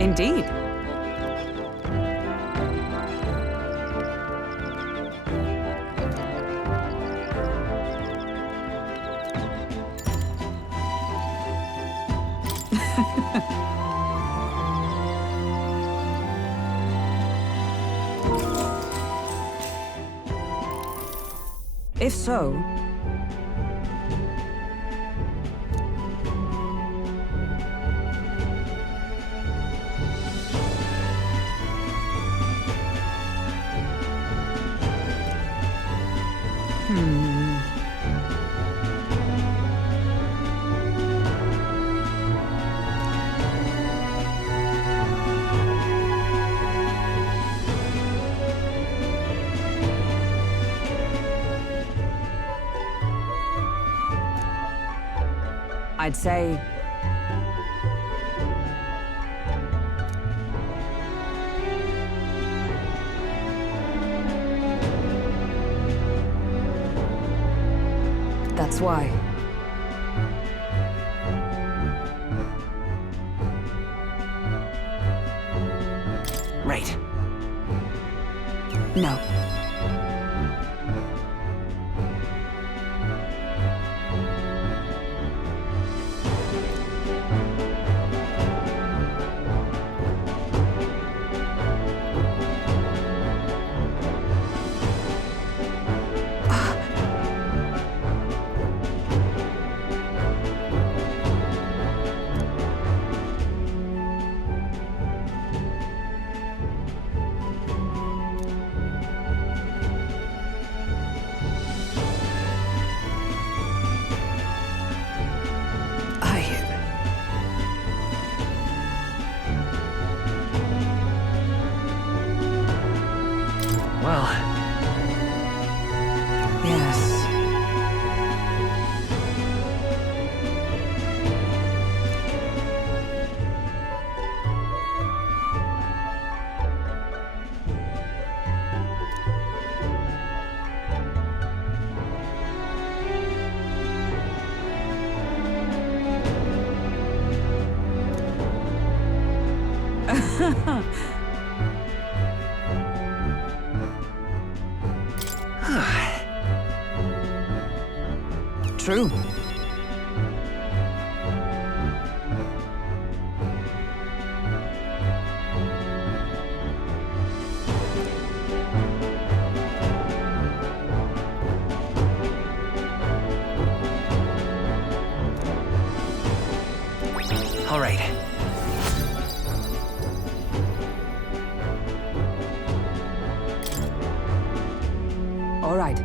Indeed. If so, I'd say... That's why. Right. No. Well... Yes. True. All right. All right.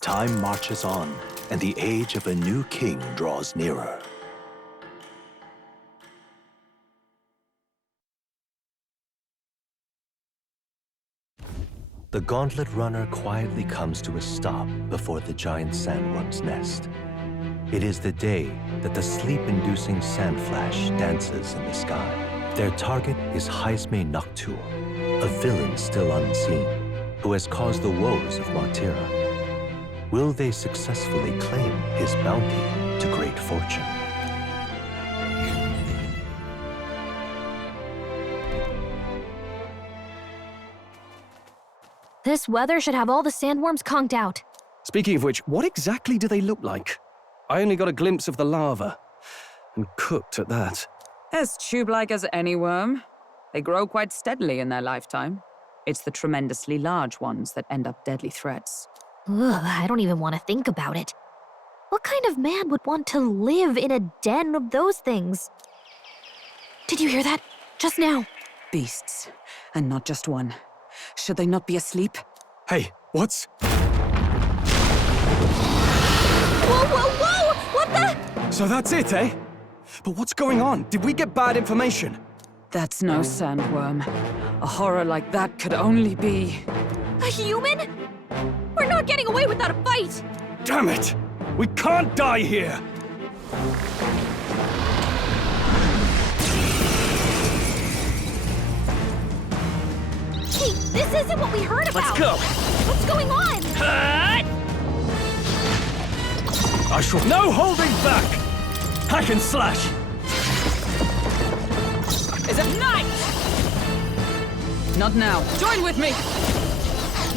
Time marches on, and the age of a new king draws nearer. The gauntlet runner quietly comes to a stop before the giant sandworm's nest. It is the day that the sleep-inducing sand flash dances in the sky. Their target is HEISMAY Noctur, a villain still unseen, who has caused the woes of Martira. Will they successfully claim his bounty to great fortune? This weather should have all the sandworms conked out. Speaking of which, what exactly do they look like? I only got a glimpse of the larva, and cooked at that. As tube-like as any worm. They grow quite steadily in their lifetime. It's the tremendously large ones that end up deadly threats. Ugh, I don't even want to think about it. What kind of man would want to live in a den of those things? Did you hear that? Just now. Beasts, and not just one. Should they not be asleep? Hey, what's... Whoa, whoa, whoa! What the? So that's it, eh? But what's going on? Did we get bad information? That's no sandworm. A horror like that could only be... A human? We're not getting away without a fight! Damn it! We can't die here! Hey, this isn't what we heard about! Let's go! What's going on? I shall... No holding back! Hack and slash! Is it night? Not now. Join with me!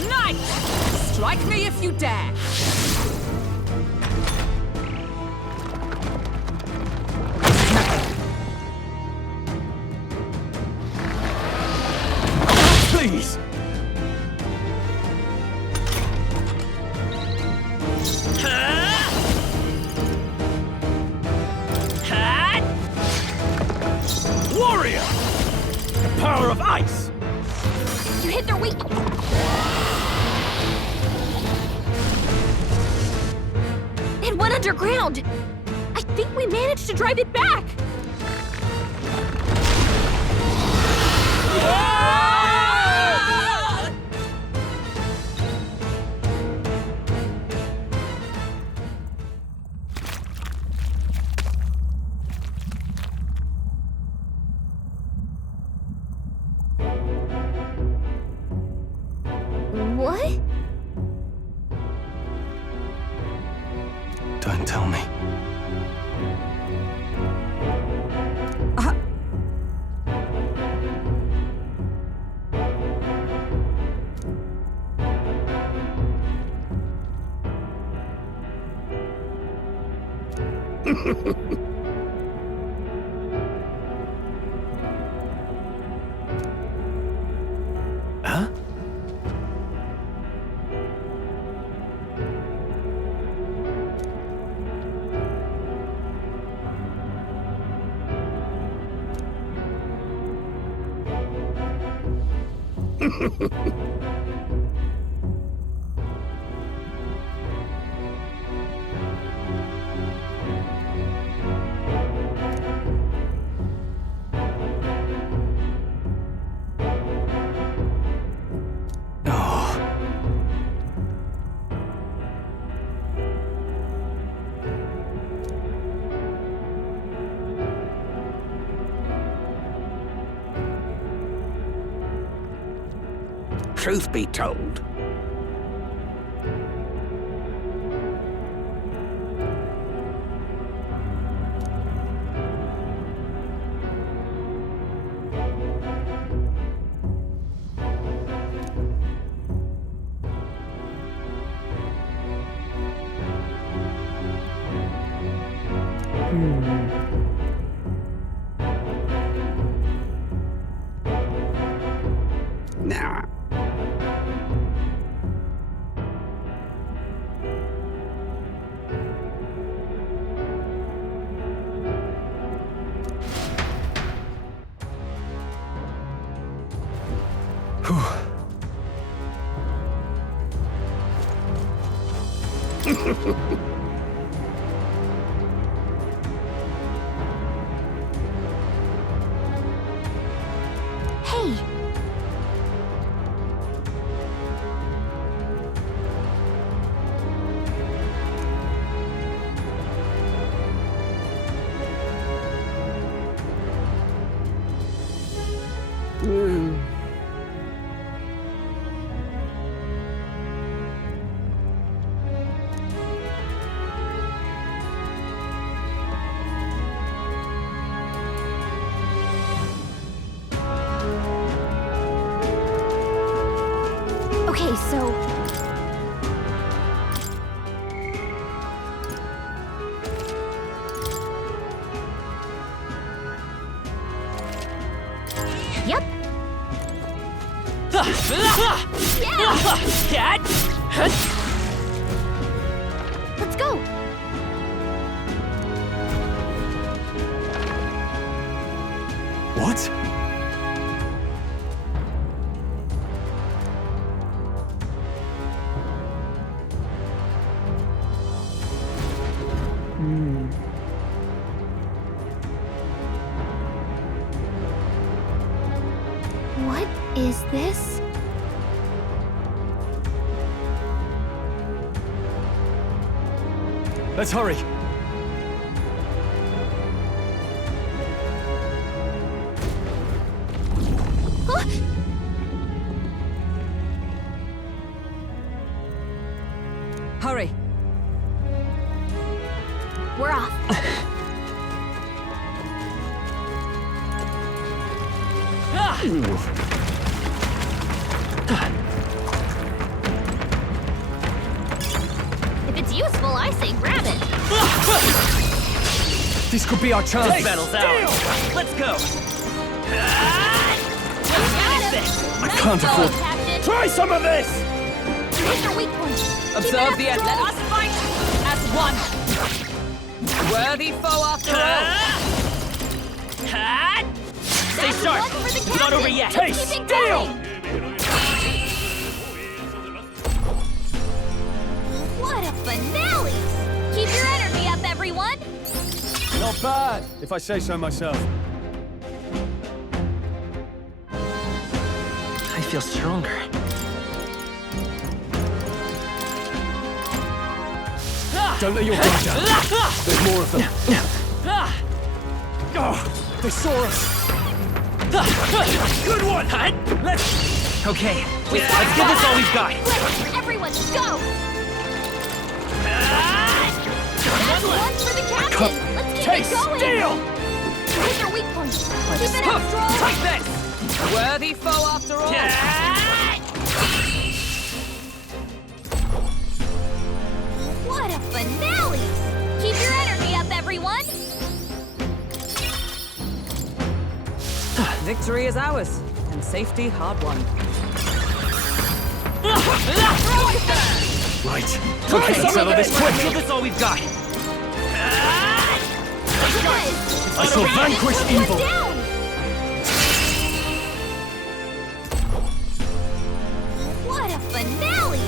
Night! Strike me if you dare! Please! Warrior! The power of ice! You hit their weak... It went underground! I think we managed to drive it back! What? Don't tell me. Huh? Truth be told, nah. Hey! Okay, so... Yep. Yeah! Let's go! What? What is this? Let's hurry. Hurry. We're off. If it's useful, I say grab it. This could be our chance. This battle's ours. Let's go. I can't afford. Captain. Try some of this! Here's your weak point. Observe the athletics. Fight as one. Worthy foe after all. Stay sharp. It's not over yet. Hey, steel! What a finale! Keep your energy up, everyone. Not bad, if I say so myself. I feel stronger. Don't let your guard down. There's more of them. Oh, they saw us. Good one! Let's... Okay, let's give this all we've got. Let's everyone go! That's one for the captain. Let's keep it going. Steel! Here's your weak point. Keep it up, Stroll. Take this. Worthy foe after all. What a finale! Keep your energy up, everyone. Victory is ours, and safety hard won. Right. Okay, settle this quick. Give this all we've got. I shall vanquish evil. Down. What a finale!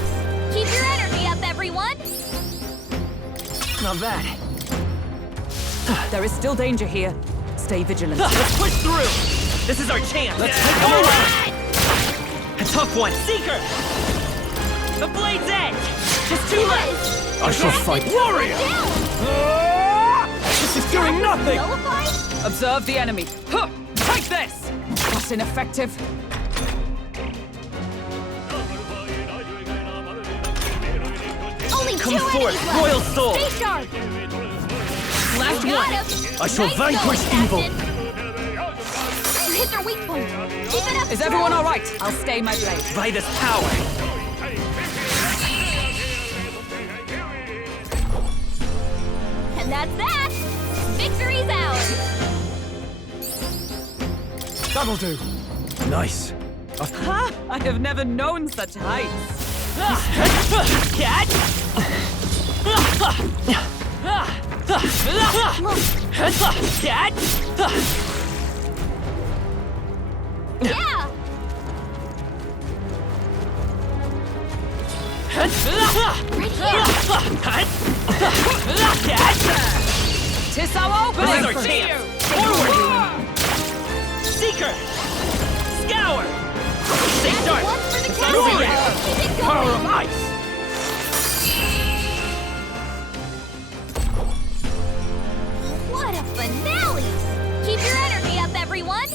Keep your energy up, everyone. Not bad. There is still danger here. Stay vigilant. Let's push through. This is our chance. Let's take them around. A tough one. Seeker. The blade's edge. Just two left. I shall fight. Warrior! This is doing nothing! Observe the enemy. Huh! Take this! That's ineffective. Only Come two forth, enemies left. Royal Soul. Stay sharp. Last Got one. him. I shall Nice vanquish going, evil. Captain. You hit their weak point. Keep it up. Is everyone all right? I'll stay my blade. By this power. And that's that. Victory's ours. That'll do. Nice. Ha! I have never known such heights. Cat. Cat. Yeah. Tis our This is opening our for chance. you. Forward. Seeker. Scour. Stay sharp. One for the It's not over captain. yet. Keep it Power going. of ice. What a finale! Keep your energy up, everyone.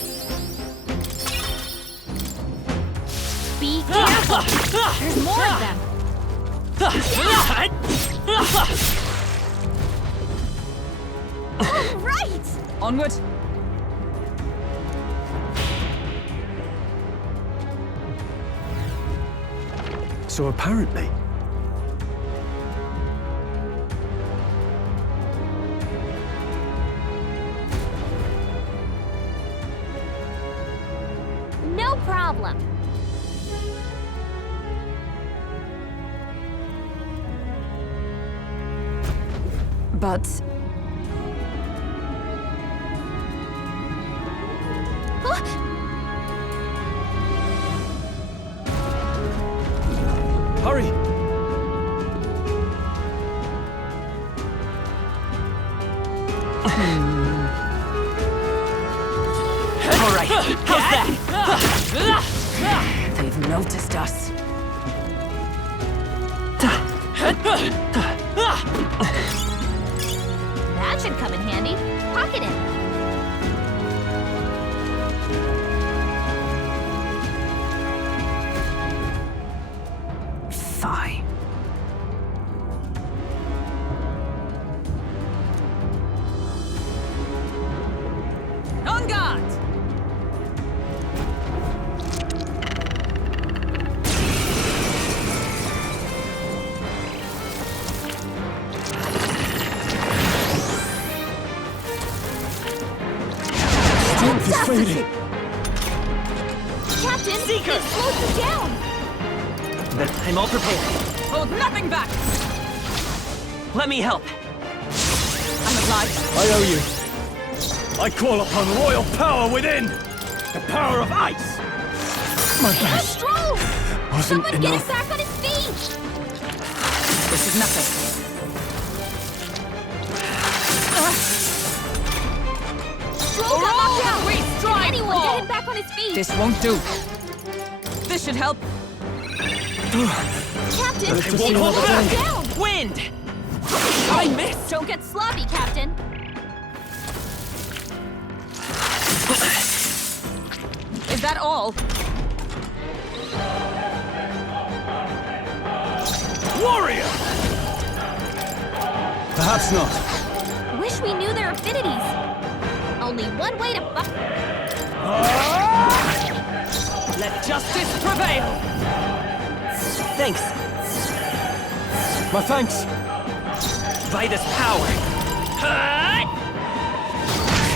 Be careful. There's more of them. All right. Onward. So apparently, No problem. But hurry! All right. How's that? they've noticed us. should come in handy. Pocket it. Fine. On guard! Strength is fading. Captain, Seeker! it slows you down. Then I'm all prepared. Hold nothing back! Let me help. I'm obliged. I owe you. I call upon royal power within. The power of ice. My best Stroll! wasn't Someone get him enough. back on his feet! This is nothing. Stroll got knocked down! Wait, Can strike! anyone get him back on his feet? This won't do. This should help. Captain, It's it a slows slow you down. down! Wind! I missed! Don't get sloppy, Captain. Is that all? Warrior! Perhaps not. Wish we knew their affinities. Only one way to fuck. Let justice prevail! Thanks. My thanks. By this power.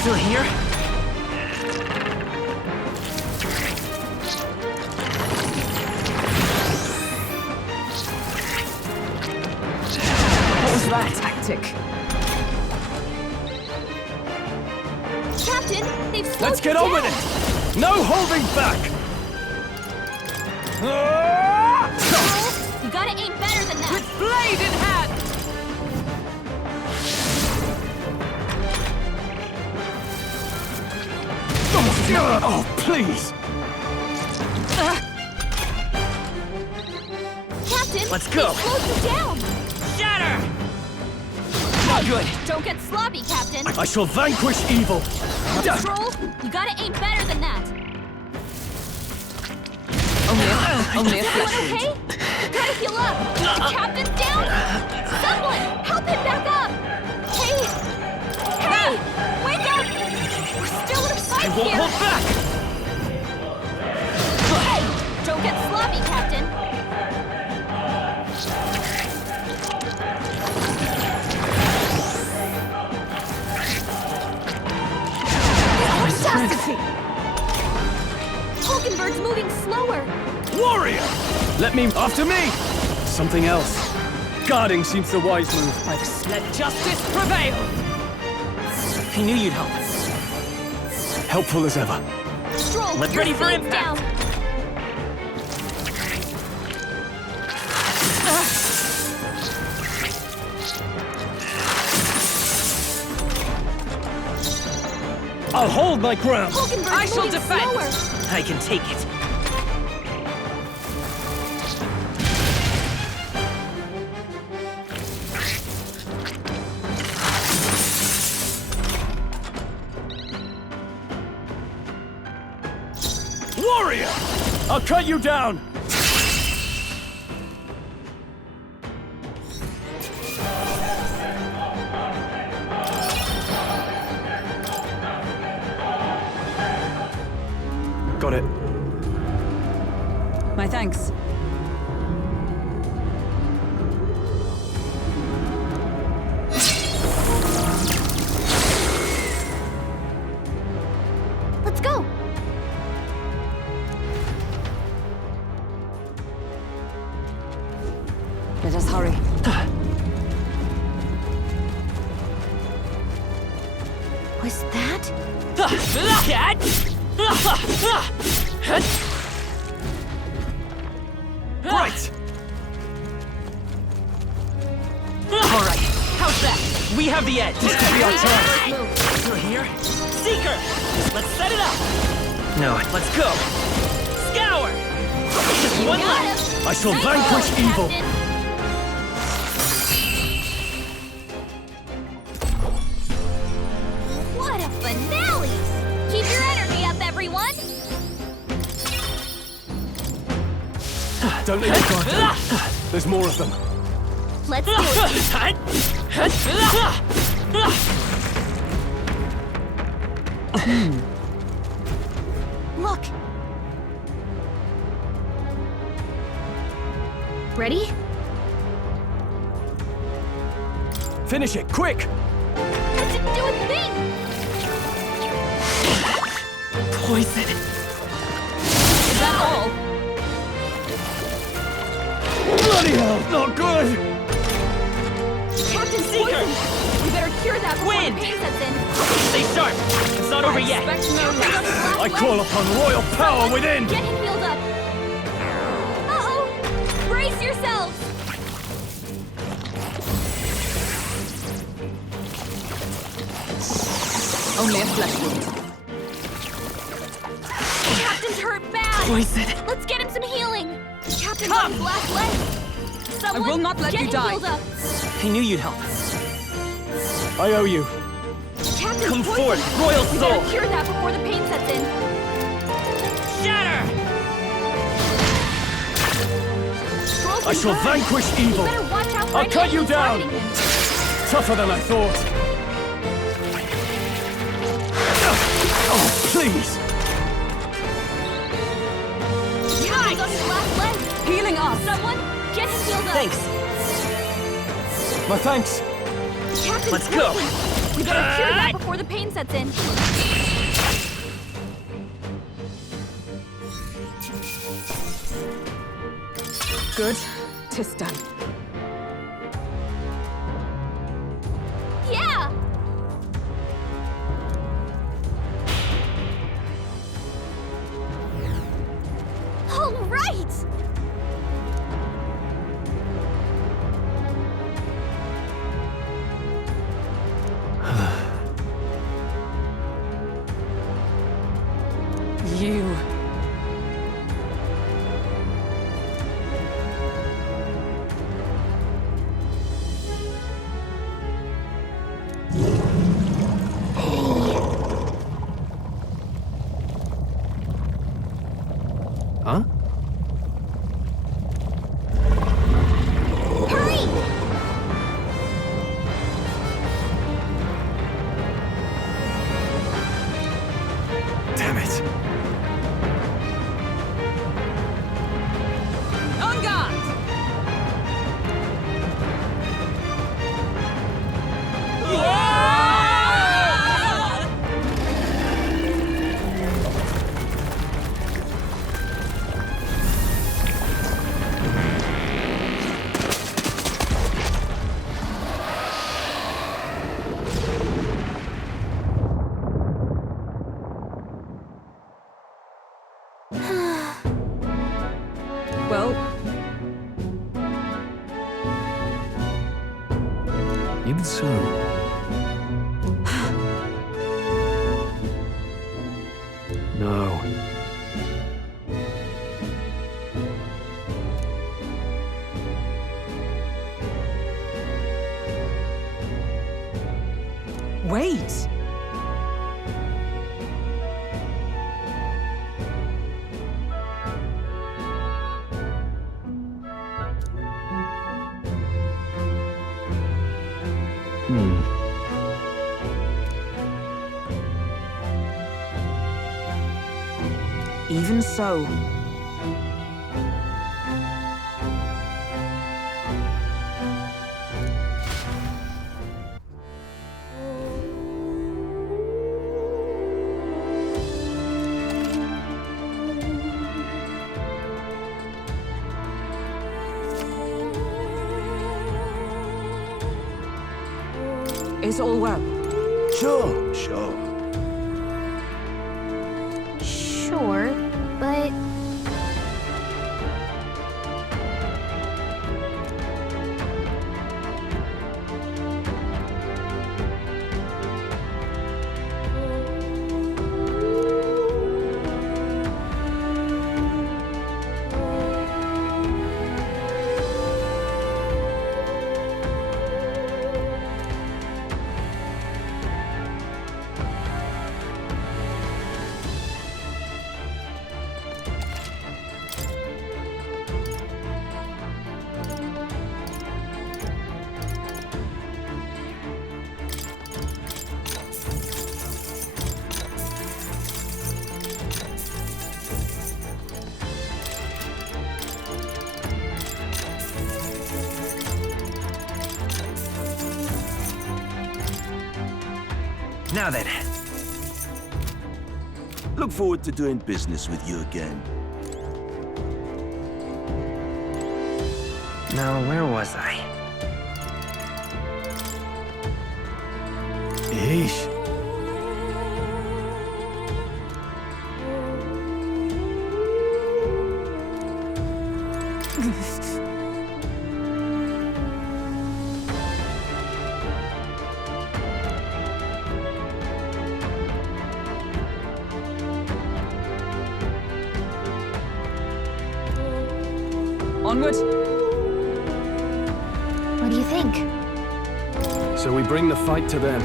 Still here? What was that tactic? Captain, they've slowed Let's you get on with down. it. No holding back. Stroll, you gotta aim better than that. With blade in hand! Oh, please. Captain, Let's go. they've slowed you down. Shatter! Not good. Don't get sloppy, Captain. I shall vanquish evil. Stroll, you gotta aim better than that. Only a flesh Everyone wound. okay? Gotta heal up. The captain's down. Someone, help him back up. Hey, wake up. We're still in a fight I won't here. hold back! Hey, don't get sloppy, Captain. Hulkenberg's moving slower. Warrior! Let me after me. Something else. Guarding seems the wise move. Let justice prevail! I knew you'd help. Helpful as ever. Stroll, Let's your ready for speed's impact. down. I'll hold my ground. Hulkenberg's I shall moving defend. slower. I can take it. Warrior! I'll cut you down. Got it. My thanks. Let's go. Let us hurry. Was that? Right. All right, how's that? We have the edge. This could be our chance. Still here? Seeker! Let's set it up! No, let's go! Scour! Just one Got left! him. I shall Nice vanquish going, evil. Captain. Don't let me go. There's more of them. Let's do it. Look. Ready? Finish it, quick! That didn't do a thing! Poison. Is that all? Bloody hell, not good! Captain Seeker! Poison! We better cure that before Wind! the pain sets in. Stay sharp. It's not over yet. Expect no less. I call upon royal power within! Get him healed up! Uh-oh! Brace yourselves! Only a flesh wound. Captain's hurt bad! Poison. Let's get him some healing! Captain's Come! on his last leg! Someone will not let get you him die. healed up. I knew you'd help. I owe you. Captain's Come poisoned. forth, royal We soul. better cure that before the pain sets in. Shatter! Scrolls I shall inside. vanquish You evil. better watch out for I'll any cut you enemies down. targeting him. Tougher than I thought. Oh, please! Captain's on his last leg. Healing us. Someone get him healed up. Thanks. My thanks. Captain's Let's go. poisoned. We better cure that before the pain sets in. Good. 'Tis done. Yeah! All right! You. Huh? Hurry! Damn it. On guard! Well, Even so. No. wait. Even so. Is all well? Sure, sure. Sure, but... Now then. Look forward to doing business with you again. Now, where was I? Yeesh. Onward. What do you think? So we bring the fight to them.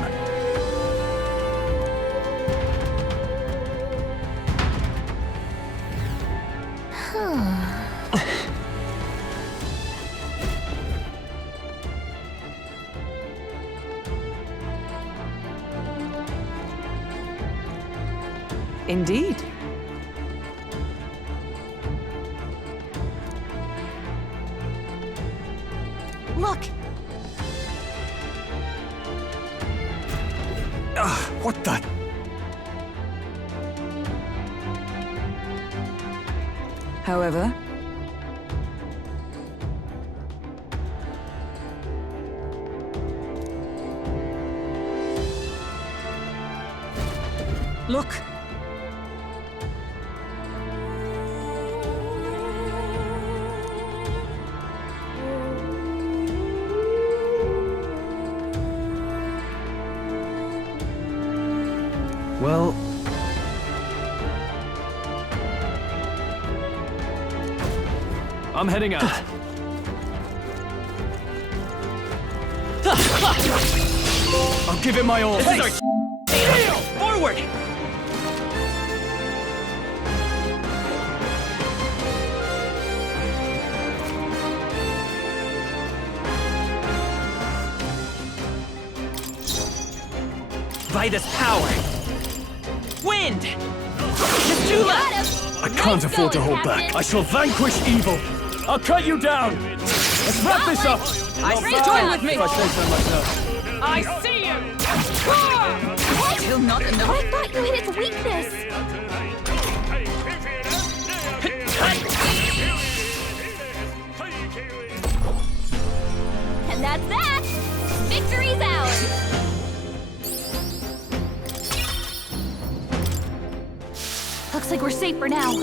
Indeed. Look! What the? However, look. Well... I'm heading out. I'll give it my all. This is our chance! Forward! By this power! Wind! Just too left! I can't afford to hold back. I shall vanquish evil. I'll cut you down. Let's wrap this up. I see. Join with me. If I say so myself. I see you. What? Still not enough. I thought you hit its weakness! And that's that! Victory's ours! Looks like we're safe for now.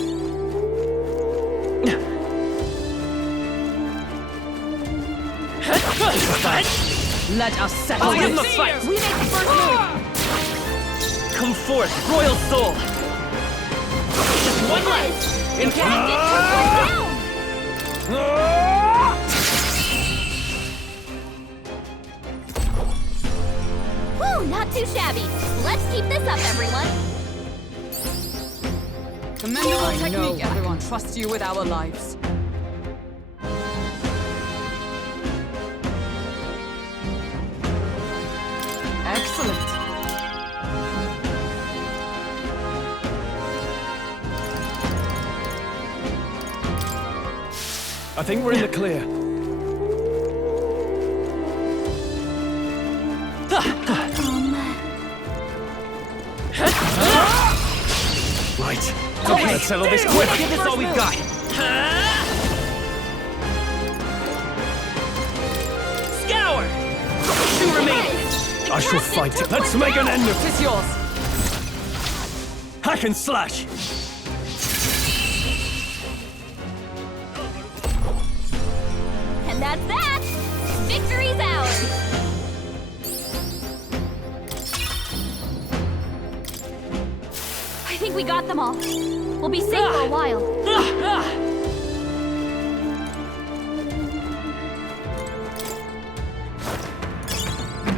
Let us settle I'll give him a this. fight! We make the first move! Come forth, royal soul! Just one left! You can't get down! Woo, not too shabby. Let's keep this up, everyone. Commendable technique, everyone. Trust you with our lives. Excellent. I think we're in the clear. Right. Okay, Let's settle this quick. Give this all we've got. Scour! 2 remaining. I shall fight it. Let's make an end of it. It's yours. Hack and slash. And that's that! Victory's ours! I think we got them all. We'll be safe for a while.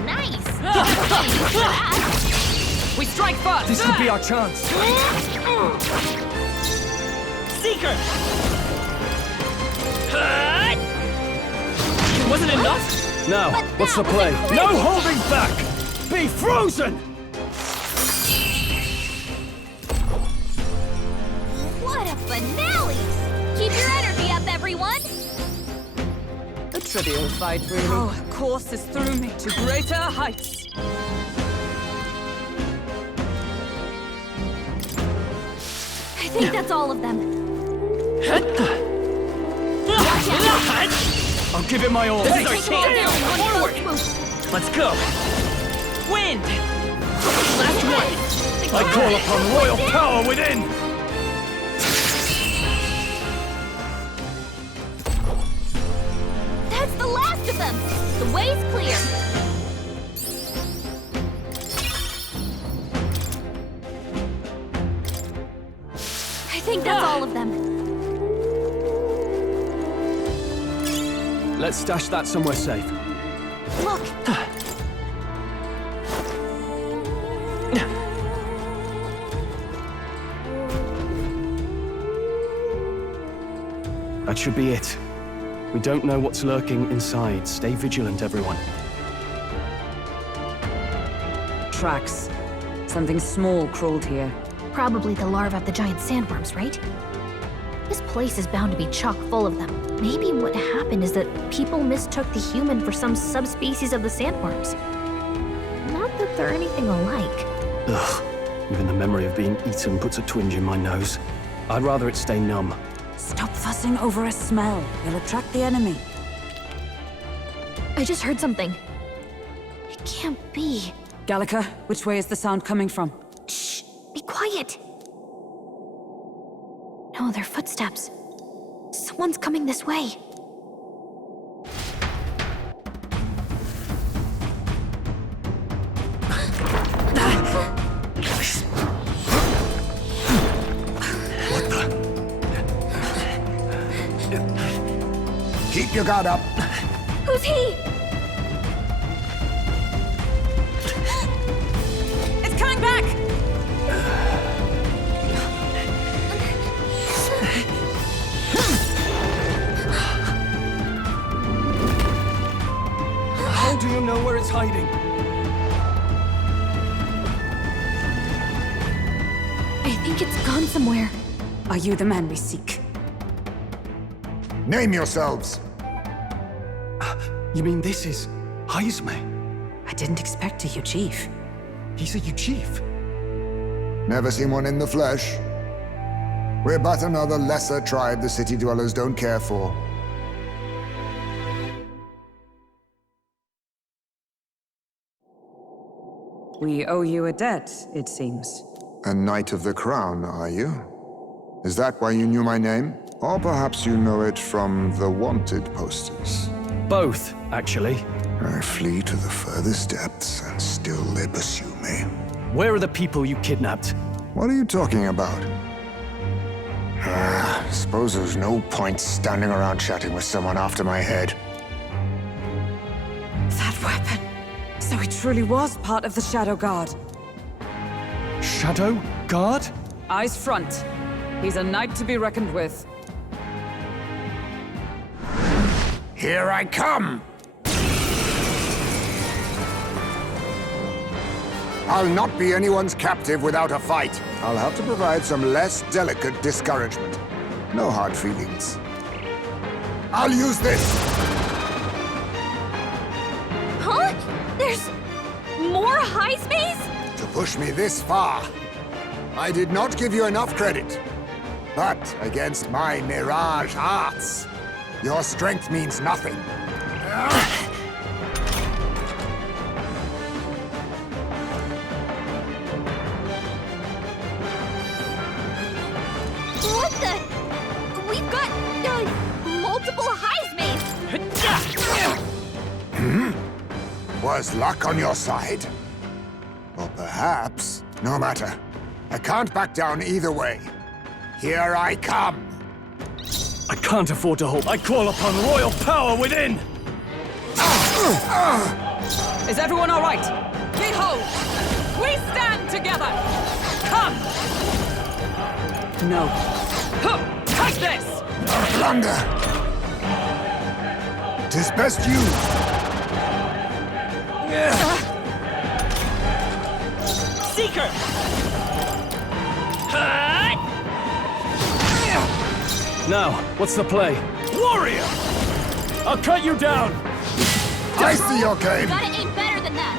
Nice! We strike first. This could be our chance. Seeker! It wasn't enough? Now, what's the play? No holding back! Be frozen! What a finale! Keep your energy up, everyone! A trivial fight, really. Our course is through me to greater heights. think that's all of them. I'll give it my all. This is our Take them all chance! down. Forward! Let's go! Wind! Last one! I call upon royal power within! That's the last of them! The way's clear! I think that's all of them. Let's stash that somewhere safe. Look! That should be it. We don't know what's lurking inside. Stay vigilant, everyone. Tracks. Something small crawled here. Probably the larvae of the giant sandworms, right? This place is bound to be chock full of them. Maybe what happened is that people mistook the human for some subspecies of the sandworms. Not that they're anything alike. Ugh. Even the memory of being eaten puts a twinge in my nose. I'd rather it stay numb. Stop fussing over a smell. You'll attract the enemy. I just heard something. It can't be. Gallica, which way is the sound coming from? Shh! Be quiet! No, they're footsteps. Someone's coming this way. Keep your guard up. Who's he? It's coming back! How do you know where it's hiding? I think it's gone somewhere. Are you the man we seek? Name yourselves. You mean this is HEISMAY? I didn't expect a Uchief. He's a Uchief. Never seen one in the flesh. We're but another lesser tribe the city dwellers don't care for. We owe you a debt, it seems. A Knight of the Crown, are you? Is that why you knew my name? Or perhaps you know it from the wanted posters? Both, actually. I flee to the furthest depths, and still they pursue me. Where are the people you kidnapped? What are you talking about? Suppose there's no point standing around chatting with someone after my head. That weapon. So he truly was part of the Shadow Guard. Shadow Guard? Eyes front. He's a knight to be reckoned with. Here I come! I'll not be anyone's captive without a fight. I'll have to provide some less delicate discouragement. No hard feelings. I'll use this! Huh? There's more HEISMAYs? To push me this far. I did not give you enough credit. But against my mirage arts, your strength means nothing. What the? We've got multiple HEISMAYs! Was luck on your side? Or perhaps, no matter. I can't back down either way. Here I come! I can't afford to hold. I call upon royal power within! Is everyone all right? Behold! We stand together! Come! No. Take this! Blunder! 'Tis best you... Seeker! Now, what's the play? Warrior! I'll cut you down! I see your game! Gotta aim better than that!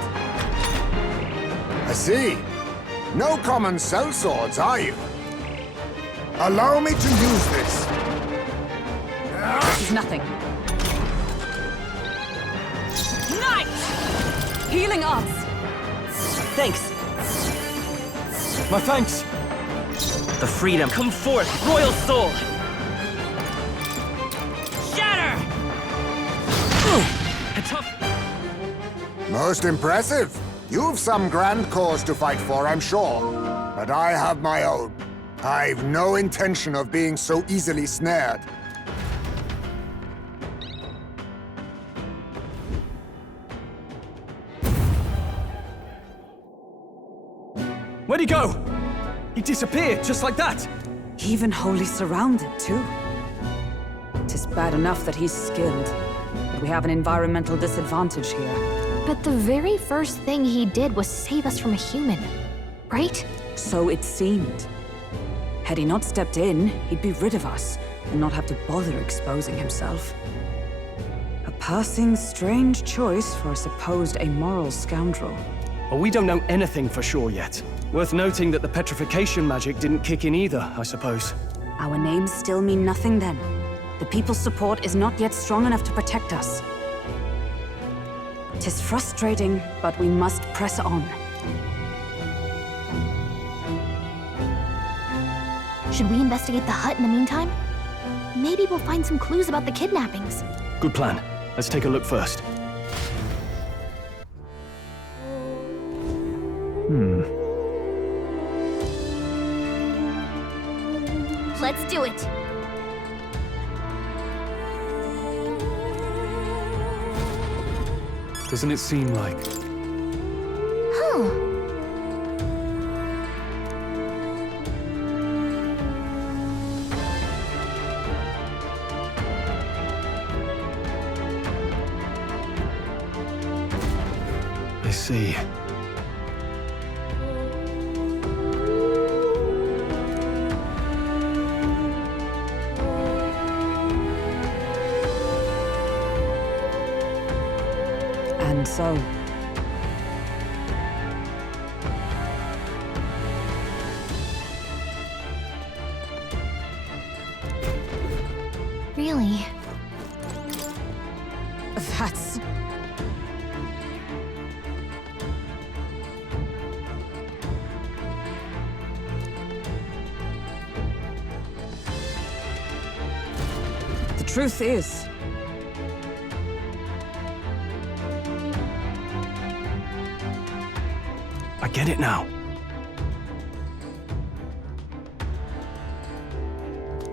I see. No common sellswords, are you? Allow me to use this. This is nothing. Nice! Healing arts! Thanks. My thanks! The freedom. Come forth, royal soul! Shatter! A tough... Most impressive. You've some grand cause to fight for, I'm sure. But I have my own. I've no intention of being so easily snared. Where'd he go? He disappeared, just like that! Even wholly surrounded, too. 'Tis bad enough that he's skilled, but we have an environmental disadvantage here. But the very first thing he did was save us from a human, right? So it seemed. Had he not stepped in, he'd be rid of us, and not have to bother exposing himself. A passing, strange choice for a supposed amoral scoundrel. Well, we don't know anything for sure yet. Worth noting that the petrification magic didn't kick in either, I suppose. Our names still mean nothing then. The people's support is not yet strong enough to protect us. 'Tis frustrating, but we must press on. Should we investigate the hut in the meantime? Maybe we'll find some clues about the kidnappings. Good plan. Let's take a look first. Let's do it! Doesn't it seem like... Huh. I see. And so... Really? That's... The truth is... I get it now.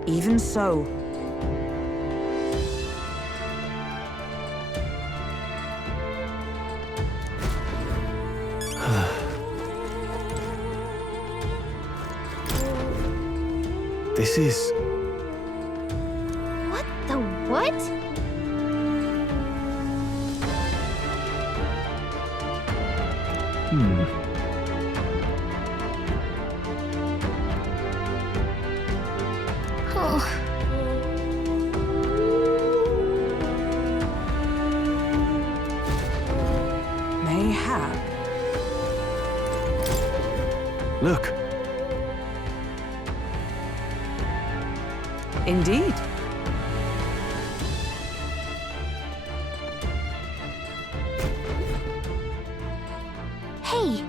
Even so... This is... What the what? Oh. Mayhap. Look. Indeed. Hey!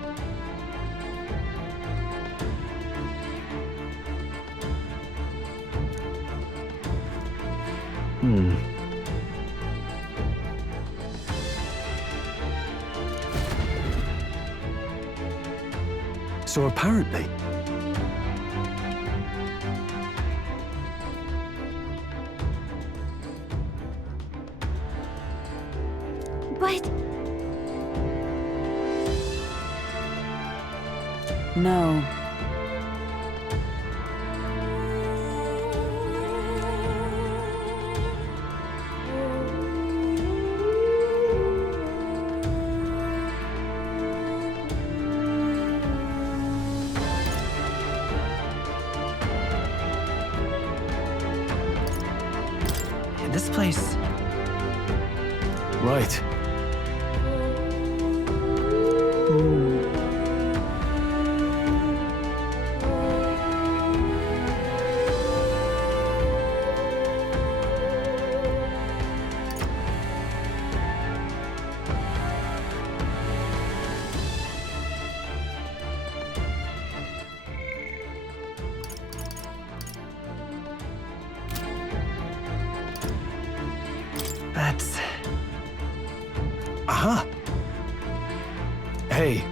So apparently... But... No. This place... Right. That's... Aha! Hey.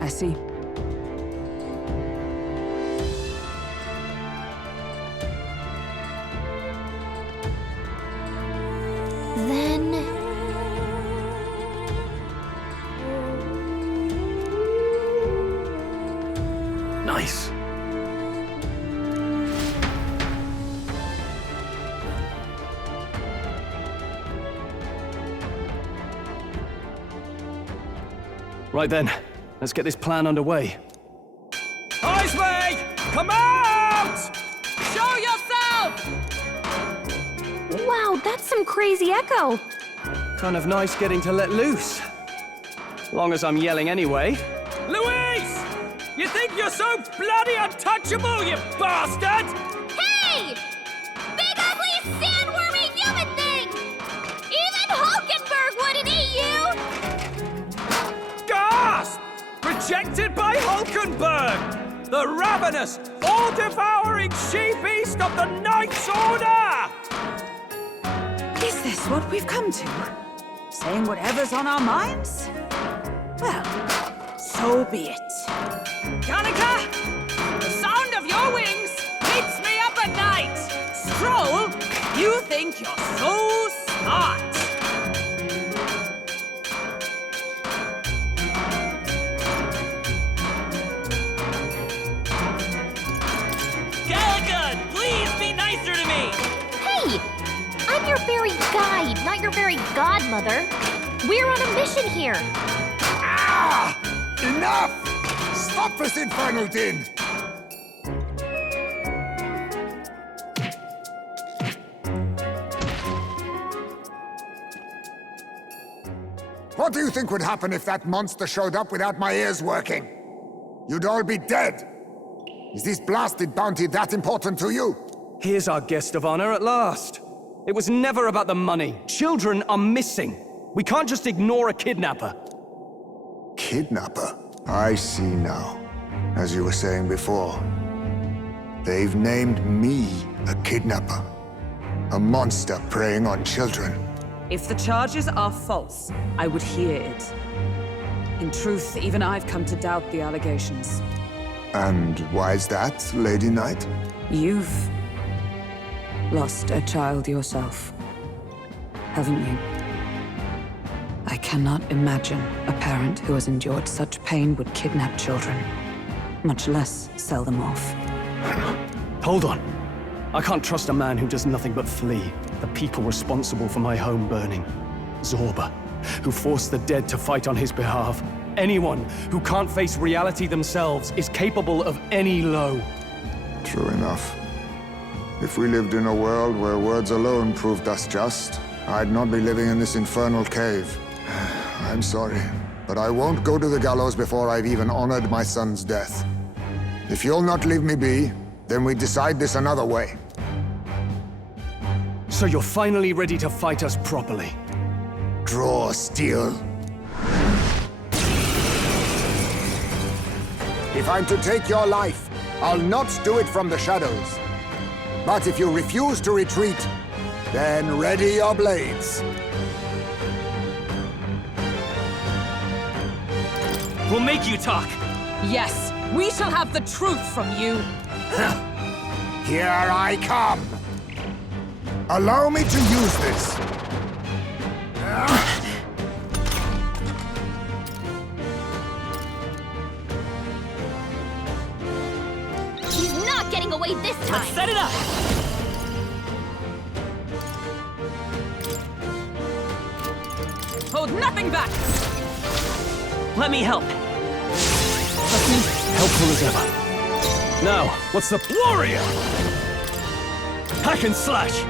I see. Then... Nice. Right then, let's get this plan underway. HEISMAY! Come out! Show yourself! Wow, that's some crazy echo. Kind of nice getting to let loose. Long as I'm yelling anyway. Louise! You think you're so bloody untouchable, you bastard? Hey! Big ugly sandwormy human thing! Even Hulkenberg wouldn't eat you! Gasp! Rejected by Hulkenberg! The ravenous, all-devouring she-beast of the Knight's Order! Is this what we've come to? Saying whatever's on our minds? Well, so be it. Kanika! The sound of your wings keeps me up at night! Stroll, you think you're so smart! Calicut, please be nicer to me! Hey! I'm your fairy guide, not your fairy godmother. We're on a mission here. Ah! Enough! Stop this infernal din! What do you think would happen if that monster showed up without my ears working? You'd all be dead. Is this blasted bounty that important to you? Here's our guest of honor at last. It was never about the money. Children are missing. We can't just ignore a kidnapper. Kidnapper? I see now. As you were saying before, they've named me a kidnapper. A monster preying on children. If the charges are false, I would hear it. In truth, even I've come to doubt the allegations. And why is that, Lady Knight? You've lost a child yourself, haven't you? I cannot imagine a parent who has endured such pain would kidnap children, much less sell them off. Hold on. I can't trust a man who does nothing but flee. The people responsible for my home burning. Zorba, who forced the dead to fight on his behalf. Anyone who can't face reality themselves is capable of any low. True enough. If we lived in a world where words alone proved us just, I'd not be living in this infernal cave. I'm sorry, but I won't go to the gallows before I've even honored my son's death. If you'll not leave me be, then we decide this another way. So you're finally ready to fight us properly. Draw steel. If I'm to take your life, I'll not do it from the shadows. But if you refuse to retreat, then ready your blades. We'll make you talk! Yes, we shall have the truth from you. Here I come. Allow me to use this. He's not getting away this time. Let's set it up! Hold nothing back! Let me help. Helpful as ever. Now, what's the... Warrior! Hack and slash!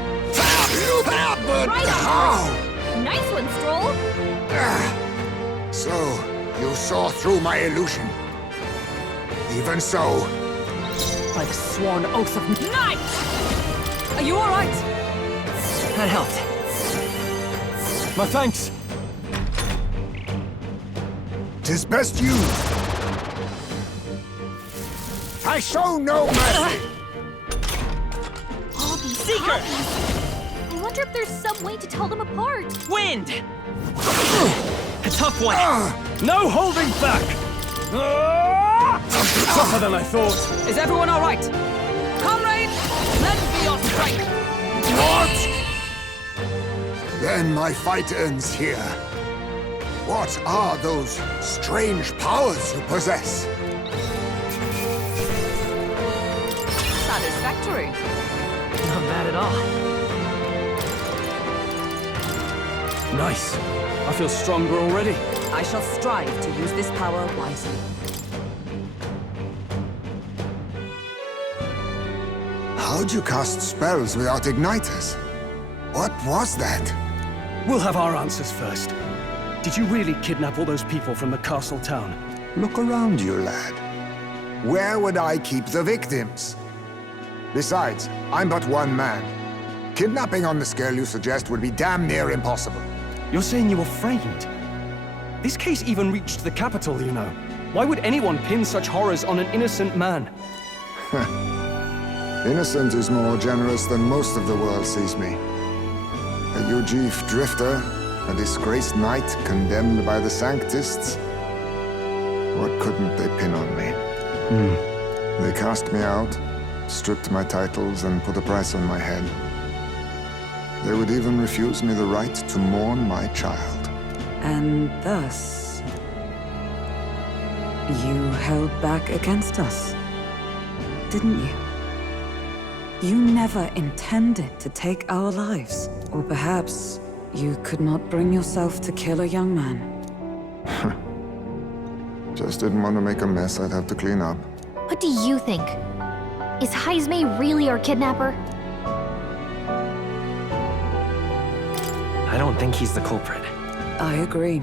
Right on. Nice one, Stroll. So, you saw through my illusion. Even so, By the sworn oath of night! Are you all right? That helped. My thanks! 'Tis best used. I show no mercy. All these Seeker! copies. I wonder if there's some way to tell them apart. Wind! A tough one! No holding back! Tougher than I thought. Is everyone all right? Comrades, lend me your strength! What? Then my fight ends here. What are those strange powers you possess? Satisfactory. Not bad at all. Nice. I feel stronger already. I shall strive to use this power wisely. How'd you cast spells without igniters? What was that? We'll have our answers first. Did you really kidnap all those people from the castle town? Look around you, lad. Where would I keep the victims? Besides, I'm but one man. Kidnapping on the scale you suggest would be damn near impossible. You're saying you were framed? This case even reached the capital, you know. Why would anyone pin such horrors on an innocent man? Innocent is more generous than most of the world sees me. A UGF drifter, a disgraced knight condemned by the Sanctists. What couldn't they pin on me? They cast me out, stripped my titles, and put a price on my head. They would even refuse me the right to mourn my child. And thus, you held back against us, didn't you? You never intended to take our lives. Or perhaps you could not bring yourself to kill a young man. Just didn't want to make a mess I'd have to clean up. What do you think? Is HEISMAY really our kidnapper? I don't think he's the culprit. I agree.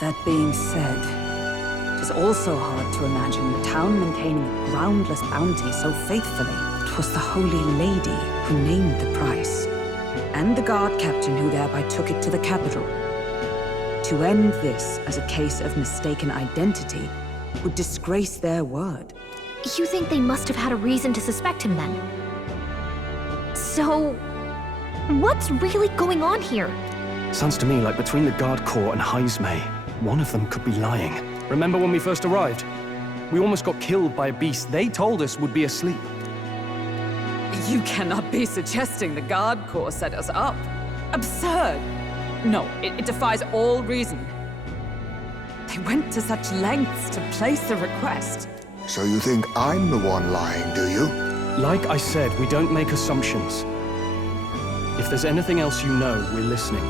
That being said, it is also hard to imagine the town maintaining a groundless bounty so faithfully. It was the Holy Lady who named the price, and the guard captain who thereby took it to the capital. To end this as a case of mistaken identity would disgrace their word. You think they must have had a reason to suspect him then? So, what's really going on here? Sounds to me like between the Guard Corps and HEISMAY, one of them could be lying. Remember when we first arrived? We almost got killed by a beast they told us would be asleep. You cannot be suggesting the Guard Corps set us up. Absurd! No, it defies all reason. They went to such lengths to place the request. So you think I'm the one lying, do you? Like I said, we don't make assumptions. If there's anything else you know, we're listening.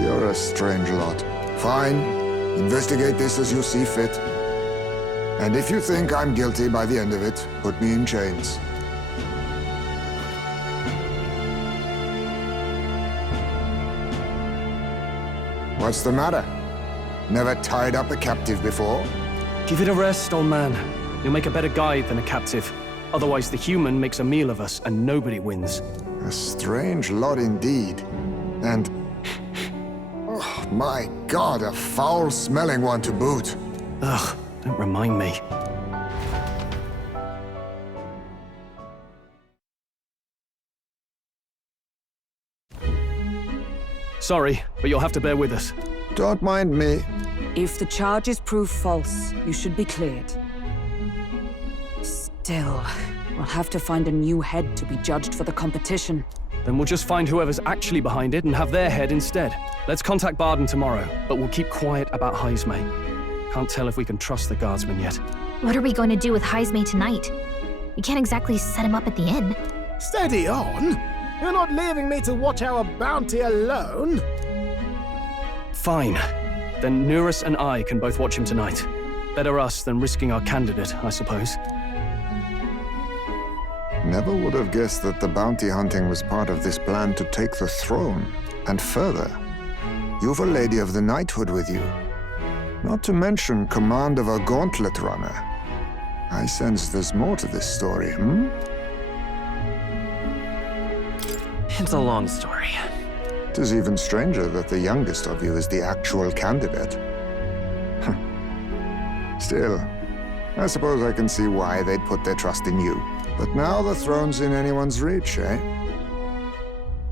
You're a strange lot. Fine. Investigate this as you see fit. And if you think I'm guilty by the end of it, put me in chains. What's the matter? Never tied up a captive before? Give it a rest, old man. You'll make a better guide than a captive. Otherwise, the human makes a meal of us, and nobody wins. A strange lot indeed. And... oh, my God, a foul-smelling one to boot. Ugh, don't remind me. Sorry, but you'll have to bear with us. Don't mind me. If the charges prove false, you should be cleared. Still, we'll have to find a new head to be judged for the competition. Then we'll just find whoever's actually behind it and have their head instead. Let's contact Barden tomorrow, but we'll keep quiet about HEISMAY. Can't tell if we can trust the guardsman yet. What are we going to do with HEISMAY tonight? We can't exactly set him up at the inn. Steady on! You're not leaving me to watch our bounty alone! Fine. Then Nurus and I can both watch him tonight. Better us than risking our candidate, I suppose. Never would have guessed that the bounty hunting was part of this plan to take the throne. And further, you've a Lady of the Knighthood with you. Not to mention command of a gauntlet runner. I sense there's more to this story, It's a long story. It is even stranger that the youngest of you is the actual candidate. Still, I suppose I can see why they'd put their trust in you. But now the throne's in anyone's reach, eh?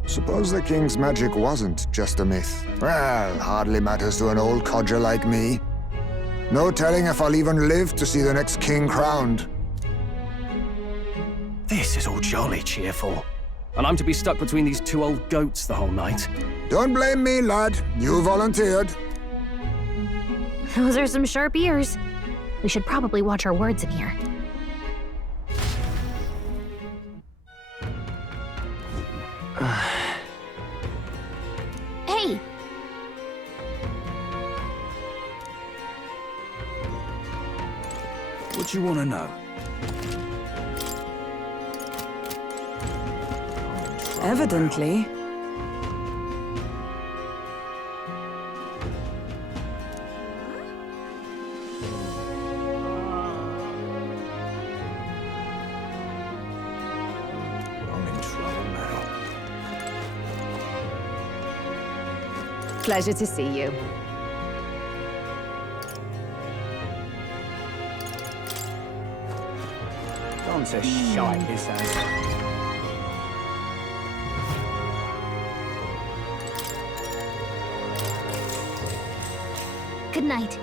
Suppose the king's magic wasn't just a myth. Well, hardly matters to an old codger like me. No telling if I'll even live to see the next king crowned. This is all jolly cheerful. And I'm to be stuck between these two old goats the whole night. Don't blame me, lad. You volunteered. Those are some sharp ears. We should probably watch our words in here. Hey! What you want to know? Evidently. I'm in trouble now. Pleasure to see you. Gone to shite, this has. Good night.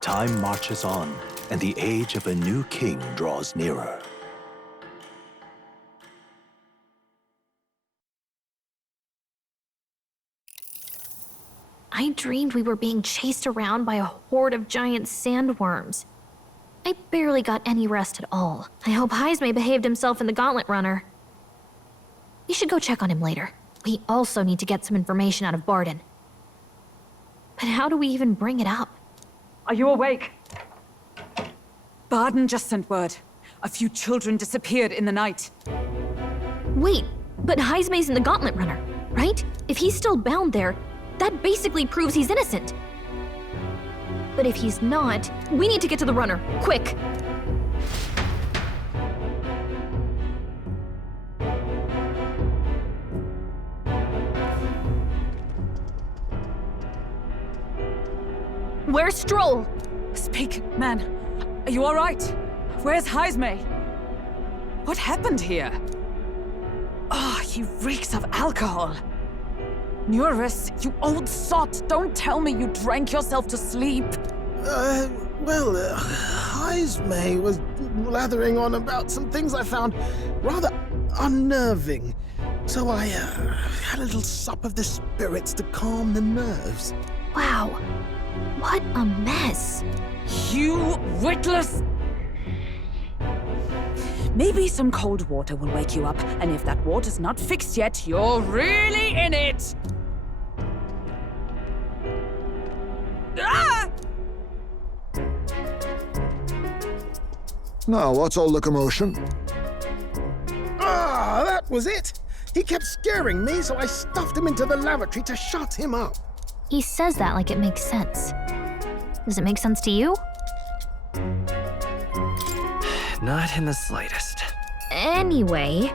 Time marches on, and the age of a new king draws nearer. I dreamed we were being chased around by a horde of giant sandworms. I barely got any rest at all. I hope HEISMAY behaved himself in the Gauntlet Runner. We should go check on him later. We also need to get some information out of Barden. But how do we even bring it up? Are you awake? Barden just sent word. A few children disappeared in the night. Wait, but HEISMAY's in the Gauntlet Runner, right? If he's still bound there, that basically proves he's innocent. But if he's not, we need to get to the runner, quick! Where's Stroll? Speak, man. Are you all right? Where's HEISMAY? What happened here? Oh, he reeks of alcohol. Nuris, you old sot, don't tell me you drank yourself to sleep. HEISMAY was blathering on about some things I found rather unnerving. So I had a little sup of the spirits to calm the nerves. Wow, what a mess. You witless... Maybe some cold water will wake you up, and if that water's not fixed yet, you're really in it! Ah! Now, what's all the commotion? Ah, that was it! He kept scaring me, so I stuffed him into the lavatory to shut him up. He says that like it makes sense. Does it make sense to you? Not in the slightest. Anyway,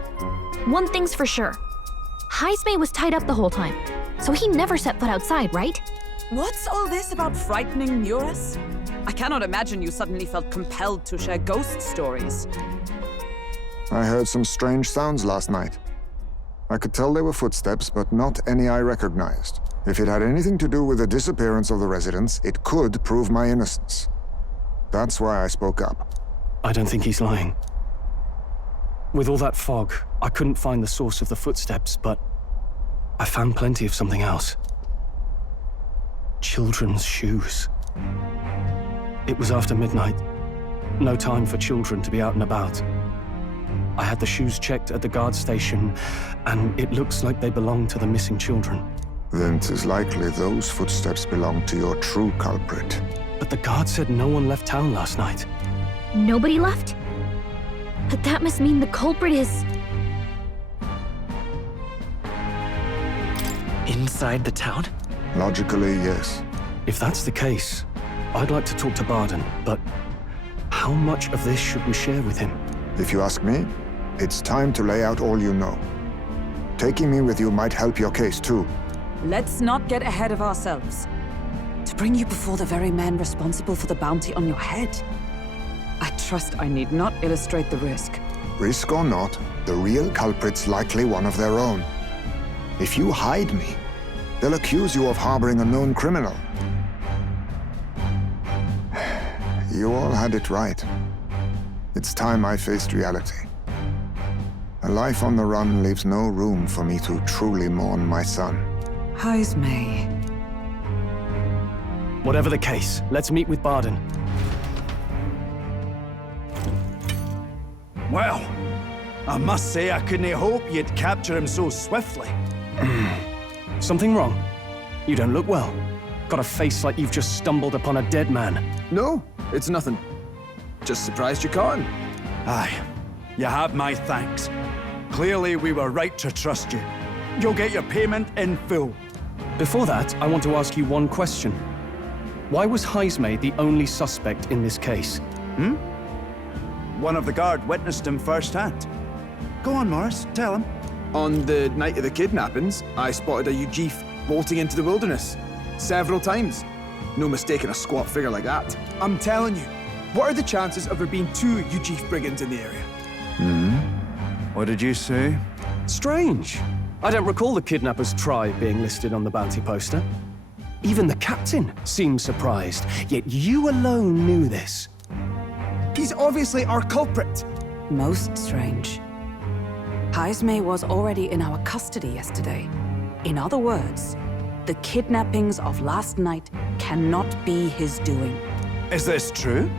one thing's for sure. HEISMAY was tied up the whole time, so he never set foot outside, right? What's all this about frightening Nuris? I cannot imagine you suddenly felt compelled to share ghost stories. I heard some strange sounds last night. I could tell they were footsteps, but not any I recognized. If it had anything to do with the disappearance of the residents, it could prove my innocence. That's why I spoke up. I don't think he's lying. With all that fog, I couldn't find the source of the footsteps, but I found plenty of something else. Children's shoes. It was after midnight. No time for children to be out and about. I had the shoes checked at the guard station, and it looks like they belong to the missing children. Then 'tis likely those footsteps belong to your true culprit. But the guard said no one left town last night. Nobody left? But that must mean the culprit is... Inside the town? Logically, yes. If that's the case, I'd like to talk to Barden, but how much of this should we share with him? If you ask me, it's time to lay out all you know. Taking me with you might help your case too. Let's not get ahead of ourselves. To bring you before the very man responsible for the bounty on your head. I trust I need not illustrate the risk. Risk or not, the real culprit's likely one of their own. If you hide me, they'll accuse you of harboring a known criminal. You all had it right. It's time I faced reality. A life on the run leaves no room for me to truly mourn my son. HEISMAY. Whatever the case, let's meet with Barden. Well, I must say I couldn't hope you'd capture him so swiftly. Something wrong? You don't look well. Got a face like you've just stumbled upon a dead man. No, it's nothing. Just surprised you caught him. Aye, you have my thanks. Clearly we were right to trust you. You'll get your payment in full. Before that, I want to ask you one question. Why was HEISMAY the only suspect in this case? One of the guard witnessed him firsthand. Go on, Morris, tell him. On the night of the kidnappings, I spotted a Ujif bolting into the wilderness. Several times. No mistaking a squat figure like that. I'm telling you, what are the chances of there being 2 Ujif brigands in the area? What did you say? Strange. I don't recall the kidnapper's tribe being listed on the bounty poster. Even the captain seemed surprised, yet you alone knew this. He's obviously our culprit. Most strange. HEISMAY was already in our custody yesterday. In other words, the kidnappings of last night cannot be his doing. Is this true?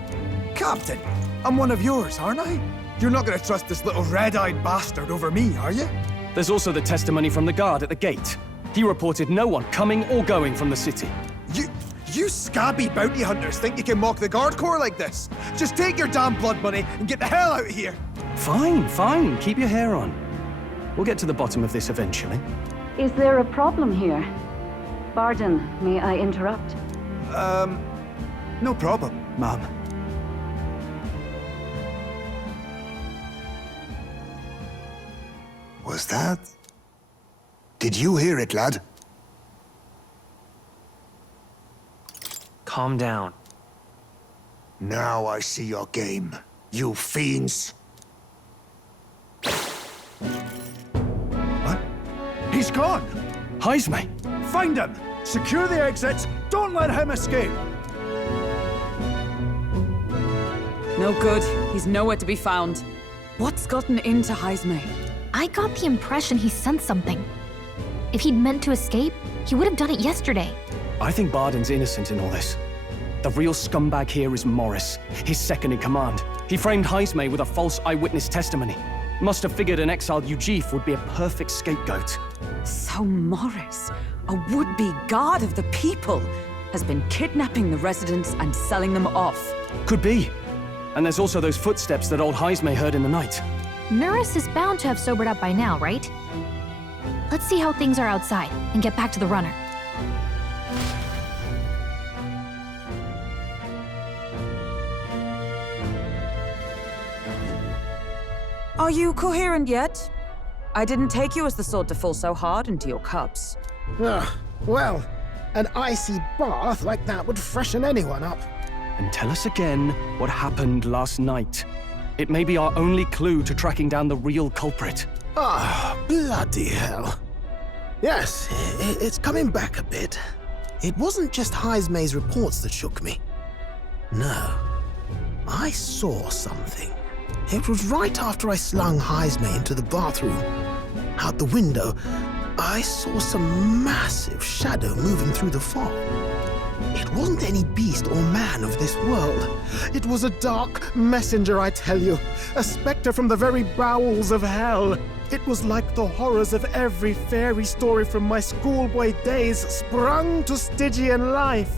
Captain, I'm one of yours, aren't I? You're not gonna trust this little red-eyed bastard over me, are you? There's also the testimony from the guard at the gate. He reported no one coming or going from the city. You scabby bounty hunters think you can mock the guard corps like this? Just take your damn blood money and get the hell out of here! Fine, fine. Keep your hair on. We'll get to the bottom of this eventually. Is there a problem here? Barden, may I interrupt? No problem, ma'am. Was that? Did you hear it, lad? Calm down. Now I see your game, you fiends. What? He's gone! HEISMAY! Find him! Secure the exits! Don't let him escape! No good. He's nowhere to be found. What's gotten into HEISMAY? I got the impression he sensed something. If he'd meant to escape, he would have done it yesterday. I think Barden's innocent in all this. The real scumbag here is Morris, his second in command. He framed HEISMAY with a false eyewitness testimony. Must have figured an exiled Ujif would be a perfect scapegoat. So Morris, a would-be guard of the people, has been kidnapping the residents and selling them off. Could be. And there's also those footsteps that old HEISMAY heard in the night. Norris is bound to have sobered up by now, right? Let's see how things are outside and get back to the runner. Are you coherent yet? I didn't take you as the sort to fall so hard into your cups. Well, an icy bath like that would freshen anyone up. And tell us again what happened last night. It may be our only clue to tracking down the real culprit. Bloody hell. Yes, it's coming back a bit. It wasn't just HEISMAY's reports that shook me. No, I saw something. It was right after I slung HEISMAY into the bathroom. Out the window, I saw some massive shadow moving through the fog. It wasn't any beast or man of this world. It was a dark messenger, I tell you. A specter from the very bowels of hell. It was like the horrors of every fairy story from my schoolboy days sprung to Stygian life.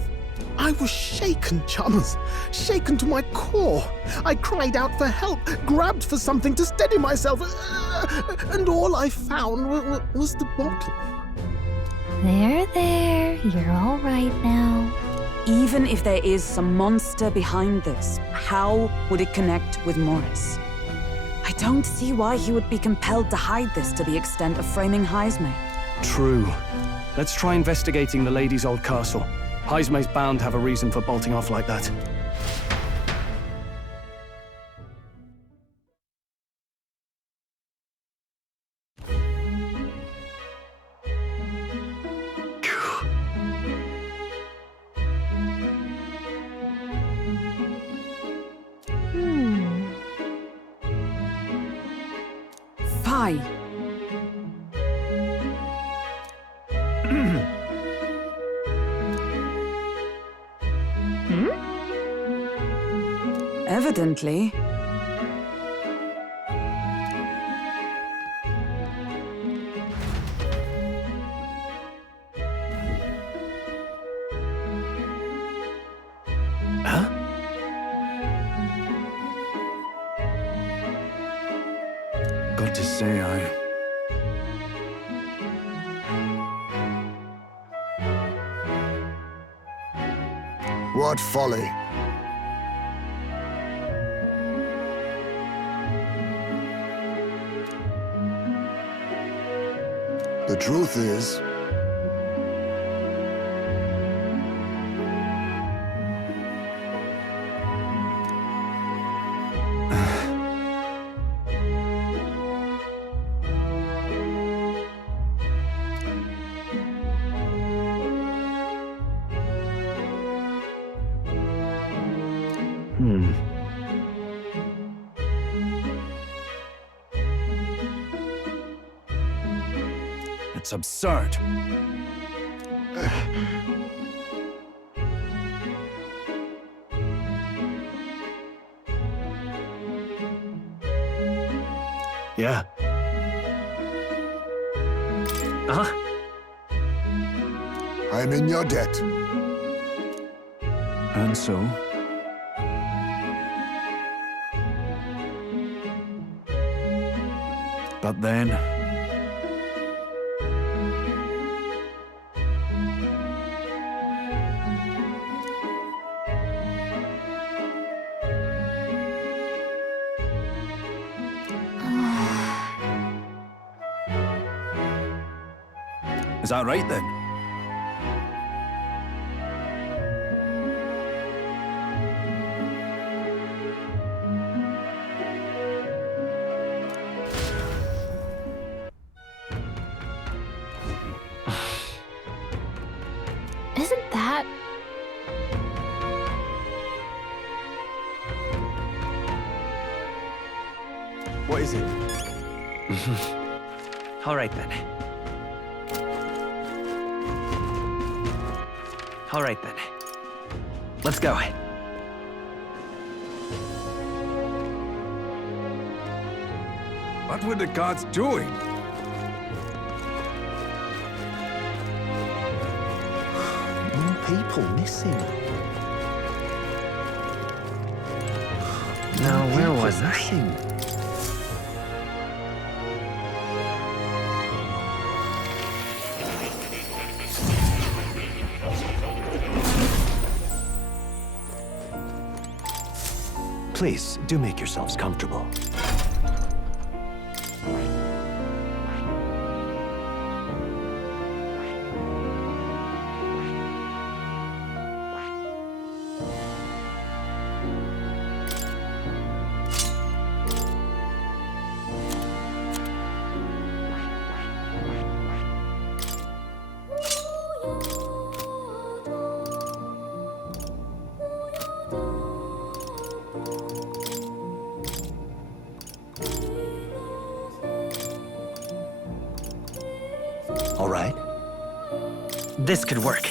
I was shaken, chums. Shaken to my core. I cried out for help, grabbed for something to steady myself, and all I found was the bottle. There. You're all right now. Even if there is some monster behind this, how would it connect with Morris? don't see why he would be compelled to hide this to the extent of framing HEISMAY. True. Let's try investigating the lady's old castle. HEISMAY's bound to have a reason for bolting off like that. Fie. Evidently. Huh? Got to say, What folly! The truth is, it's absurd. Yeah. Uh-huh. I'm in your debt. And so? But then... Is that right, then? Isn't that... What is it? All right, then. All right, then. Let's go. What were the guards doing? More people missing. Now, where was I? Missing. Please, do make yourselves comfortable. All right. This could work.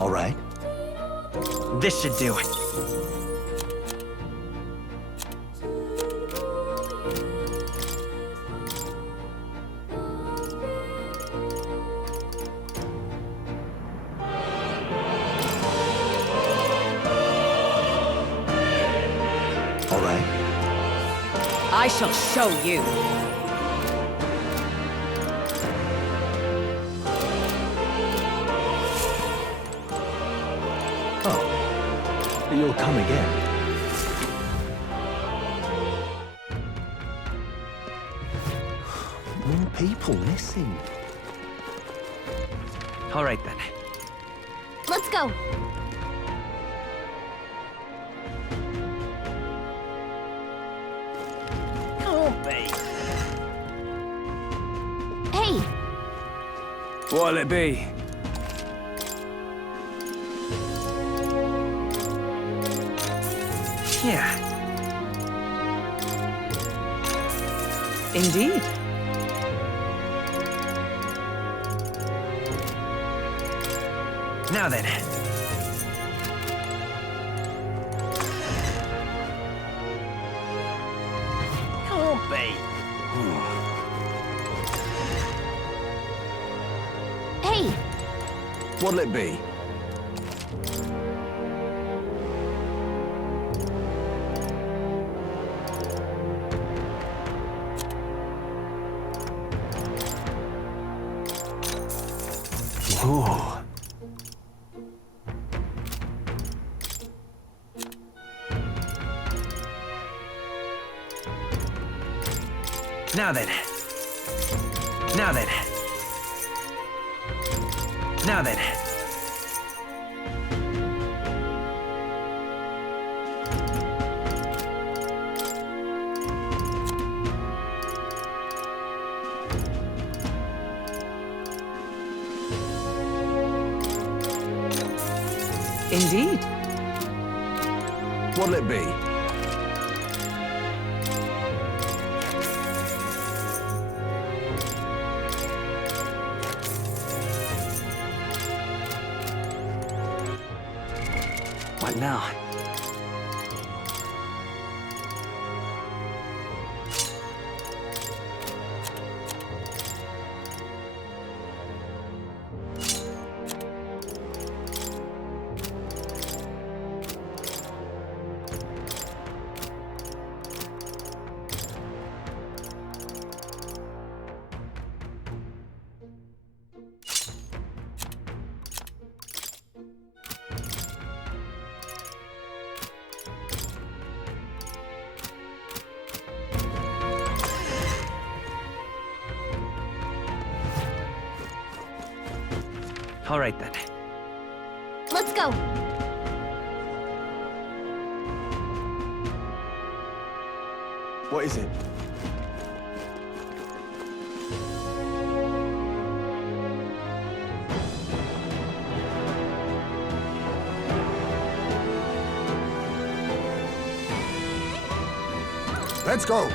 All right. This should do it. All right. I shall show you. Oh. You'll come again. More people missing. All right then. Let's go! Oh, babe. Hey! What'll it be? Yeah. Indeed. Now then. Oh, babe. Hey! What'll it be? Whoa. Now then. Now then. Now then. Indeed. What'll it be? What now? All right then. Let's go! What is it? Let's go!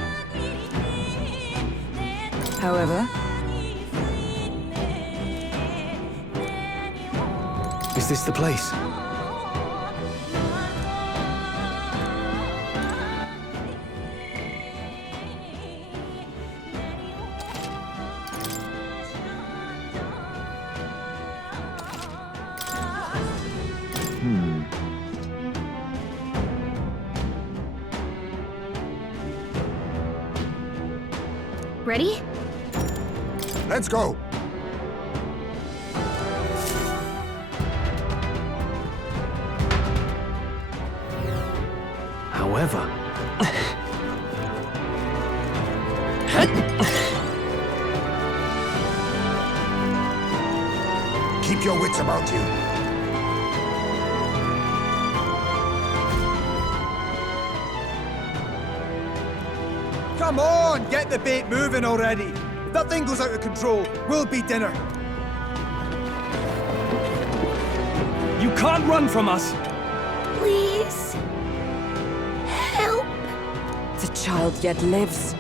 However, Is this the place? Ready? Let's go! However... Keep your wits about you. Come on, get the bait moving already. If that thing goes out of control, we'll be dinner. You can't run from us! Please. Help. the child yet lives.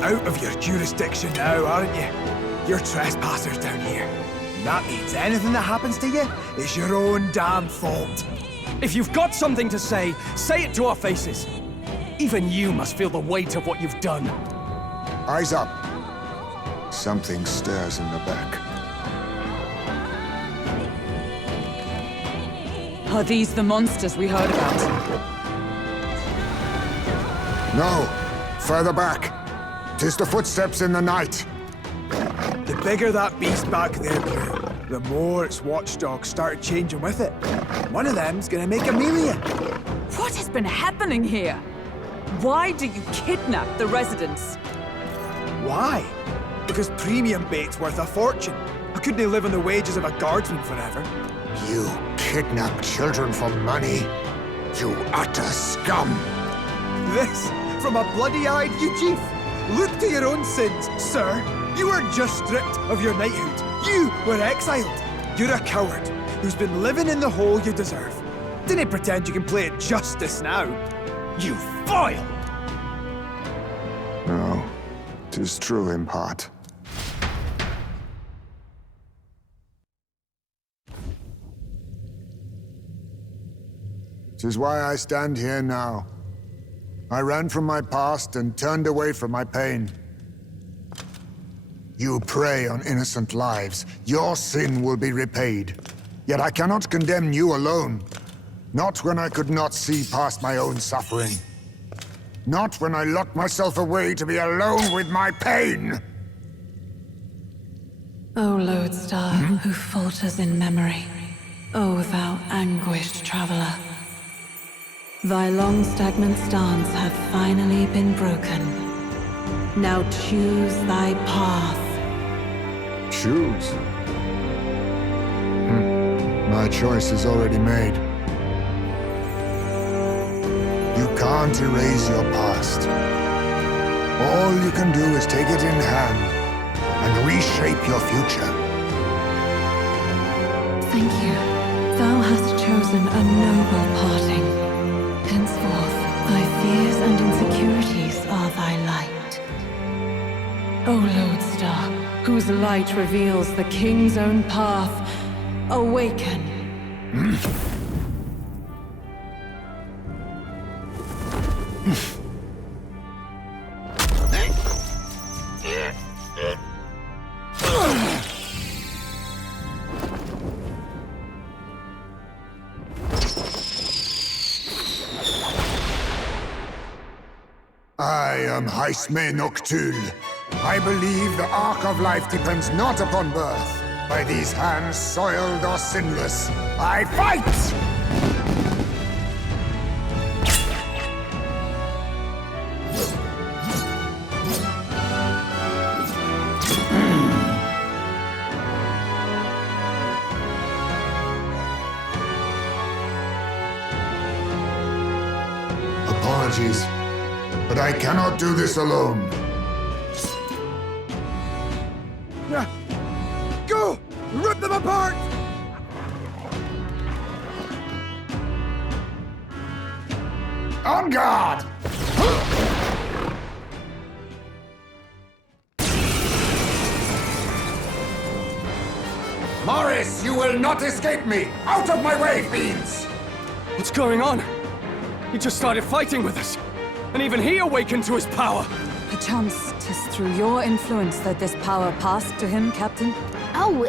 Out of your jurisdiction now, aren't you? You're trespassers down here. That means anything that happens to you is your own damn fault. If you've got something to say it to our faces. Even you must feel the weight of what you've done. Eyes up. Something stirs in the back. Are these the monsters we heard about? No! Further back. 'Tis the footsteps in the night. The bigger that beast back there grew, the more its watchdogs started changing with it. One of them's gonna make a meal of you. What has been happening here? Why do you kidnap the residents? Why? because premium bait's worth a fortune. I couldn't live on the wages of a guardsman forever. You kidnap children for money? You utter scum! This from a bloody-eyed Eugene. Look to your own sins, sir. You were just stripped of your knighthood. You were exiled. You're a coward who's been living in the hole you deserve. Didn't pretend you can play at justice now. You foil! No, 'tis true in part. 'Tis why I stand here now. I ran from my past and turned away from my pain. You prey on innocent lives. Your sin will be repaid. Yet I cannot condemn you alone. Not when I could not see past my own suffering. Not when I locked myself away to be alone with my pain! O lodestar, who falters in memory, O thou anguished traveler. Thy long stagnant stance hath finally been broken. Now choose thy path. Choose? My choice is already made. You can't erase your past. All you can do is take it in hand and reshape your future. Thank you. Thou hast chosen a noble parting. Henceforth, thy fears and insecurities are thy light. O lodestar, whose light reveals the king's own path, awaken. I am HEISMAY Noctul. I believe the arc of life depends not upon birth. By these hands, soiled or sinless, I fight! Apologies, but I cannot do this alone. Go! Rip them apart! On guard! Morris, you will not escape me! Out of my way, fiends! What's going on? He just started fighting with us. And even he awakened to his power. Perchance 'tis through your influence that this power passed to him, Captain? Oh,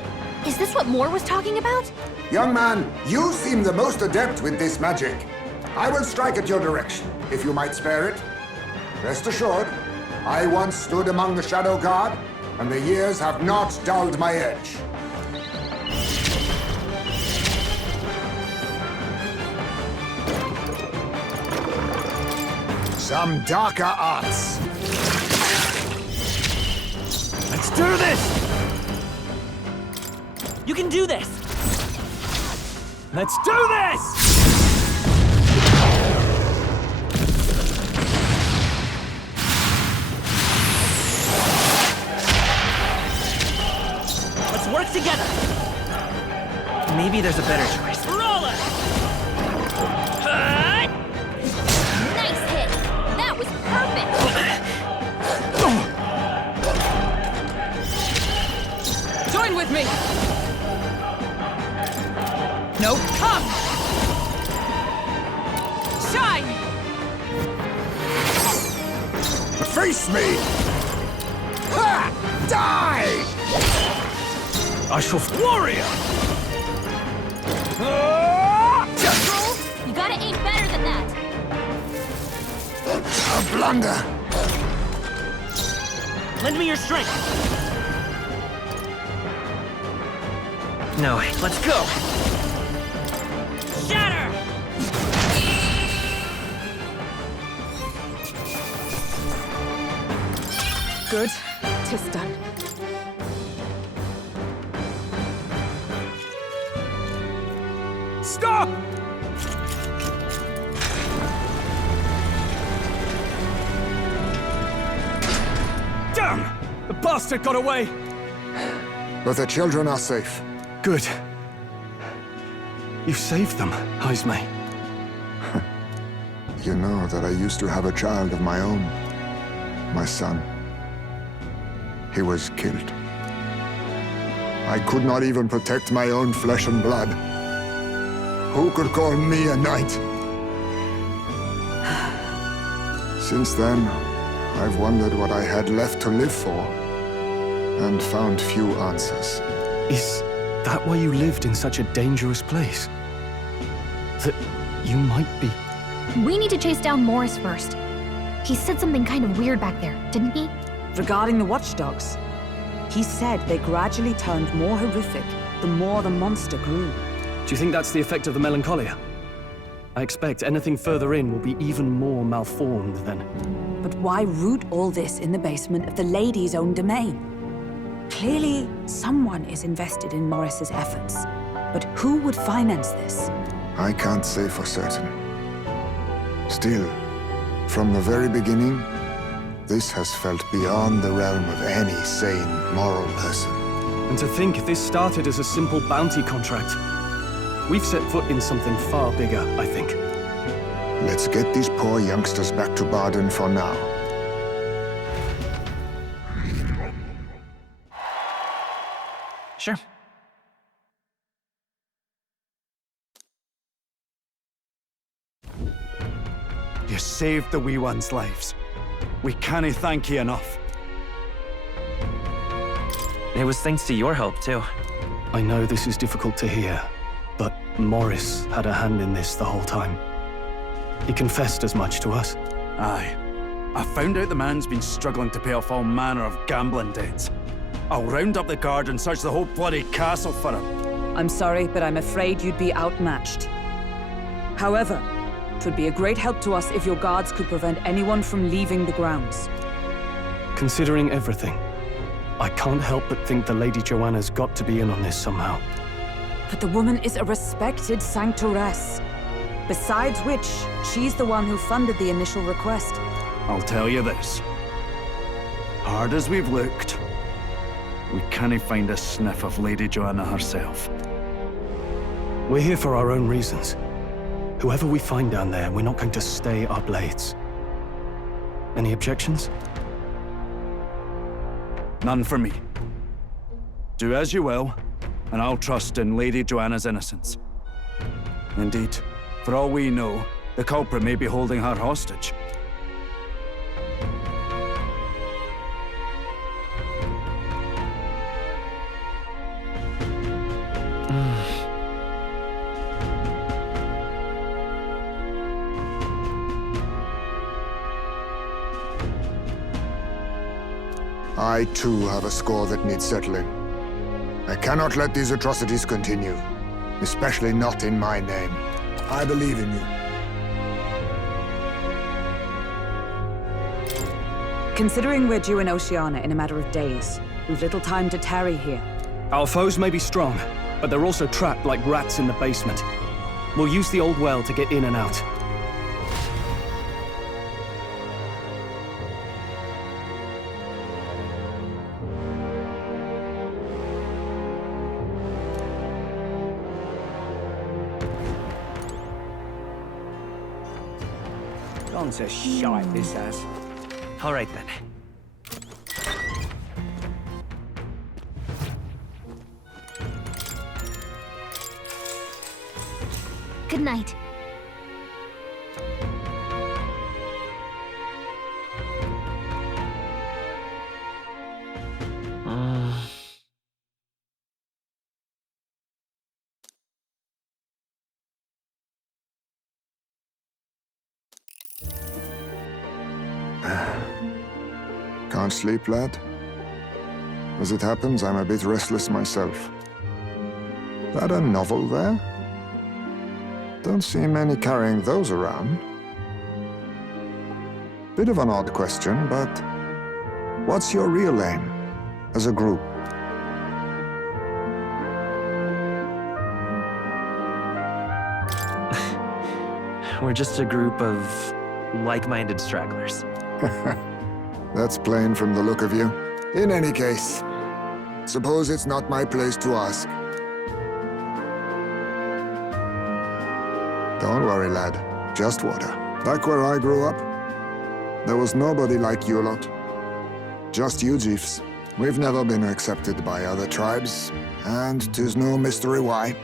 is this what Moore was talking about? Young man, you seem the most adept with this magic. I will strike at your direction, if you might spare it. Rest assured, I once stood among the Shadow Guard, and the years have not dulled my edge. Some darker arts. Let's do this! You can do this! Let's do this! Let's work together! Maybe there's a better choice. Roller! Nice hit! That was perfect! Join with me! No, come! Shine! Face me! Ha! Die! I shall warrior! You gotta aim better than that! A blunder! Lend me your strength! No, let's go! Shatter! Good. 'Tis done. Stop! Damn! The bastard got away! But the children are safe. Good. You saved them, HEISMAY. You know that I used to have a child of my own. My son. He was killed. I could not even protect my own flesh and blood. Who could call me a knight? Since then, I've wondered what I had left to live for, and found few answers. Is that why you lived in such a dangerous place? That you might be... We need to chase down Morris first. He said something kind of weird back there, didn't he? Regarding the watchdogs, he said they gradually turned more horrific the more the monster grew. Do you think that's the effect of the melancholia? I expect anything further in will be even more malformed then. But why root all this in the basement of the lady's own domain? Clearly, someone is invested in Morris's efforts. But who would finance this? I can't say for certain. Still, from the very beginning, this has felt beyond the realm of any sane, moral person. And to think this started as a simple bounty contract. We've set foot in something far bigger, I think. Let's get these poor youngsters back to Baden for now. Sure. You saved the wee ones' lives. We can't thank you enough. It was thanks to your help, too. I know this is difficult to hear, but Morris had a hand in this the whole time. He confessed as much to us. Aye. I found out the man's been struggling to pay off all manner of gambling debts. I'll round up the guard and search the whole bloody castle for him. I'm sorry, but I'm afraid you'd be outmatched. However, it would be a great help to us if your guards could prevent anyone from leaving the grounds. Considering everything, I can't help but think the Lady Joanna's got to be in on this somehow. But the woman is a respected sanctoress. Besides which, she's the one who funded the initial request. I'll tell you this. Hard as we've looked, we can't find a sniff of Lady Joanna herself. We're here for our own reasons. Whoever we find down there, we're not going to stay our blades. Any objections? None for me. Do as you will, and I'll trust in Lady Joanna's innocence. Indeed, for all we know, the culprit may be holding her hostage. I too have a score that needs settling. I cannot let these atrocities continue, especially not in my name. I believe in you. Considering we're due in Oceania in a matter of days, we've little time to tarry here. Our foes may be strong, but they're also trapped like rats in the basement. We'll use the old well to get in and out. Gone to shite, this has. All right, then. Good night. Can't sleep, lad? As it happens, I'm a bit restless myself. That a novel there? Don't see many carrying those around. Bit of an odd question, but what's your real aim as a group? We're just a group of like-minded stragglers. That's plain from the look of you. In any case, suppose it's not my place to ask. Don't worry, lad. Just water. Back where I grew up, there was nobody like you lot. Just you chiefs. We've never been accepted by other tribes, and 'tis no mystery why.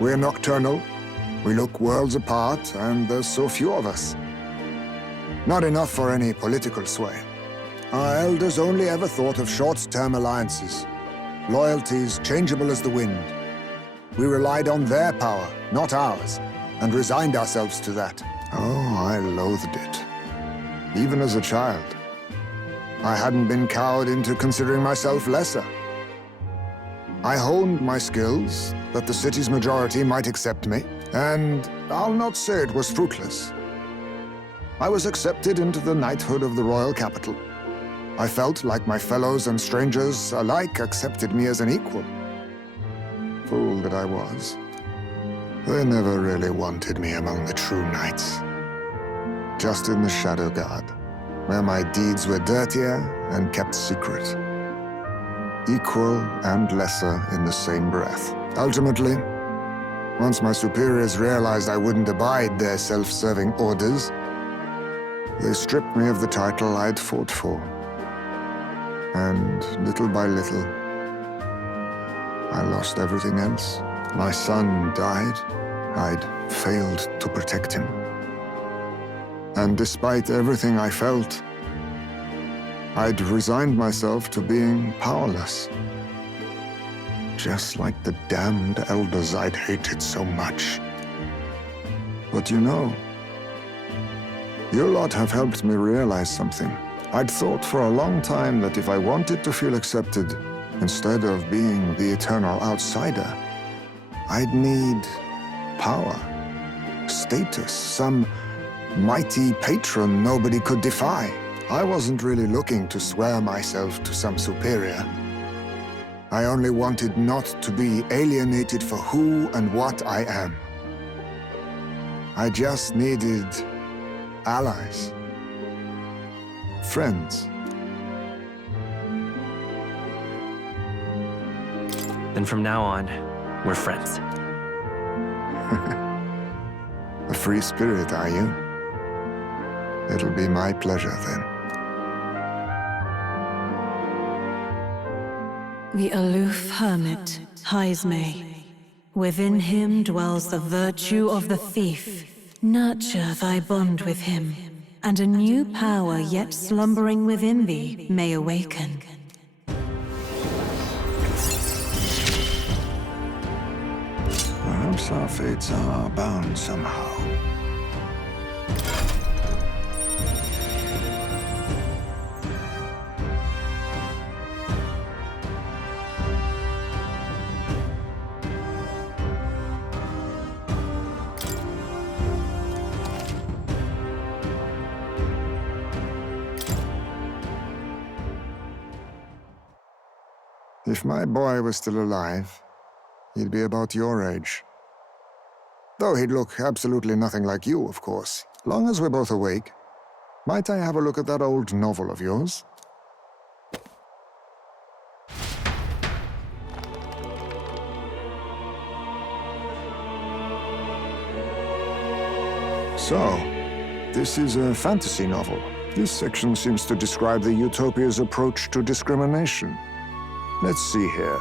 We're nocturnal, we look worlds apart, and there's so few of us. Not enough for any political sway. Our elders only ever thought of short-term alliances, loyalties changeable as the wind. We relied on their power, not ours, and resigned ourselves to that. Oh, I loathed it. Even as a child. I hadn't been cowed into considering myself lesser. I honed my skills, that the city's majority might accept me, and I'll not say it was fruitless. I was accepted into the knighthood of the royal capital. I felt like my fellows and strangers alike accepted me as an equal. Fool that I was. They never really wanted me among the true knights. Just in the Shadow Guard, where my deeds were dirtier and kept secret. Equal and lesser in the same breath. Ultimately, once my superiors realized I wouldn't abide their self-serving orders, they stripped me of the title I'd fought for. And little by little, I lost everything else. My son died. I'd failed to protect him. And despite everything I felt, I'd resigned myself to being powerless. Just like the damned elders I'd hated so much. But you know, you lot have helped me realize something. I'd thought for a long time that if I wanted to feel accepted, instead of being the eternal outsider, I'd need power, status, some mighty patron nobody could defy. I wasn't really looking to swear myself to some superior. I only wanted not to be alienated for who and what I am. I just needed allies. Friends. Then from now on, we're friends. A free spirit, are you? It'll be my pleasure, then. The aloof hermit, HEISMAY. Within him dwells the virtue of the thief. Nurture thy bond with him, and a new power yet slumbering within thee may awaken. Perhaps our fates are bound somehow. If my boy was still alive, he'd be about your age. Though he'd look absolutely nothing like you, of course. Long as we're both awake, might I have a look at that old novel of yours? So, this is a fantasy novel. This section seems to describe the Utopia's approach to discrimination. Let's see here.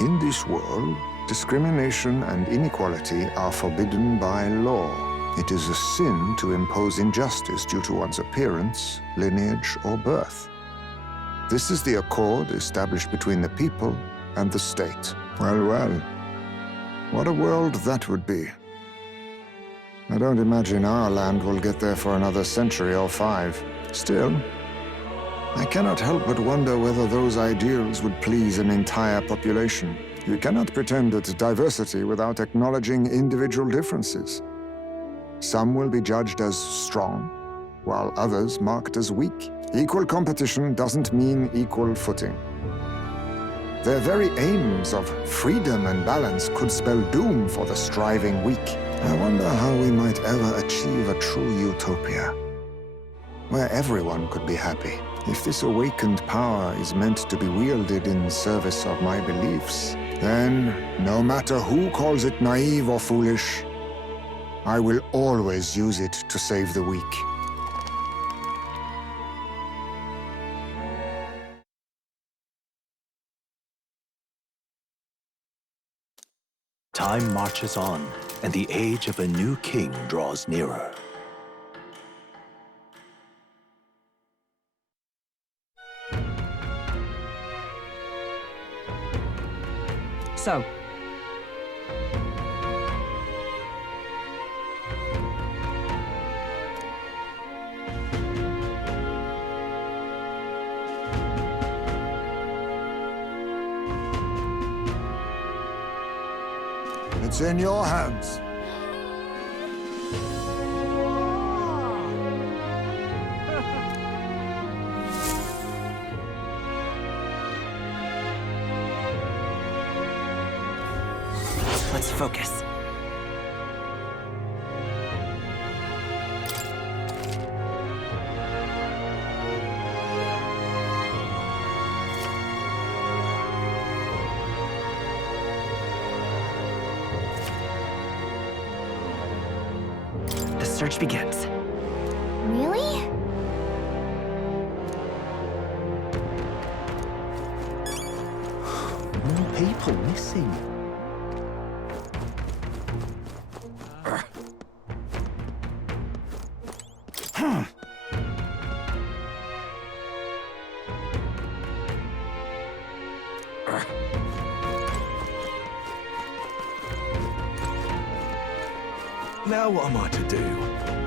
In this world, discrimination and inequality are forbidden by law. It is a sin to impose injustice due to one's appearance, lineage, or birth. This is the accord established between the people and the state. Well, well. What a world that would be. I don't imagine our land will get there for another century or 5. Still, I cannot help but wonder whether those ideals would please an entire population. You cannot pretend at diversity without acknowledging individual differences. Some will be judged as strong, while others marked as weak. Equal competition doesn't mean equal footing. Their very aims of freedom and balance could spell doom for the striving weak. I wonder how we might ever achieve a true utopia, where everyone could be happy. If this awakened power is meant to be wielded in service of my beliefs, then, no matter who calls it naive or foolish, I will always use it to save the weak. Time marches on, and the age of a new king draws nearer. So, It's in your hands. Let's focus. The search begins. Really? More people missing. Now what am I to do?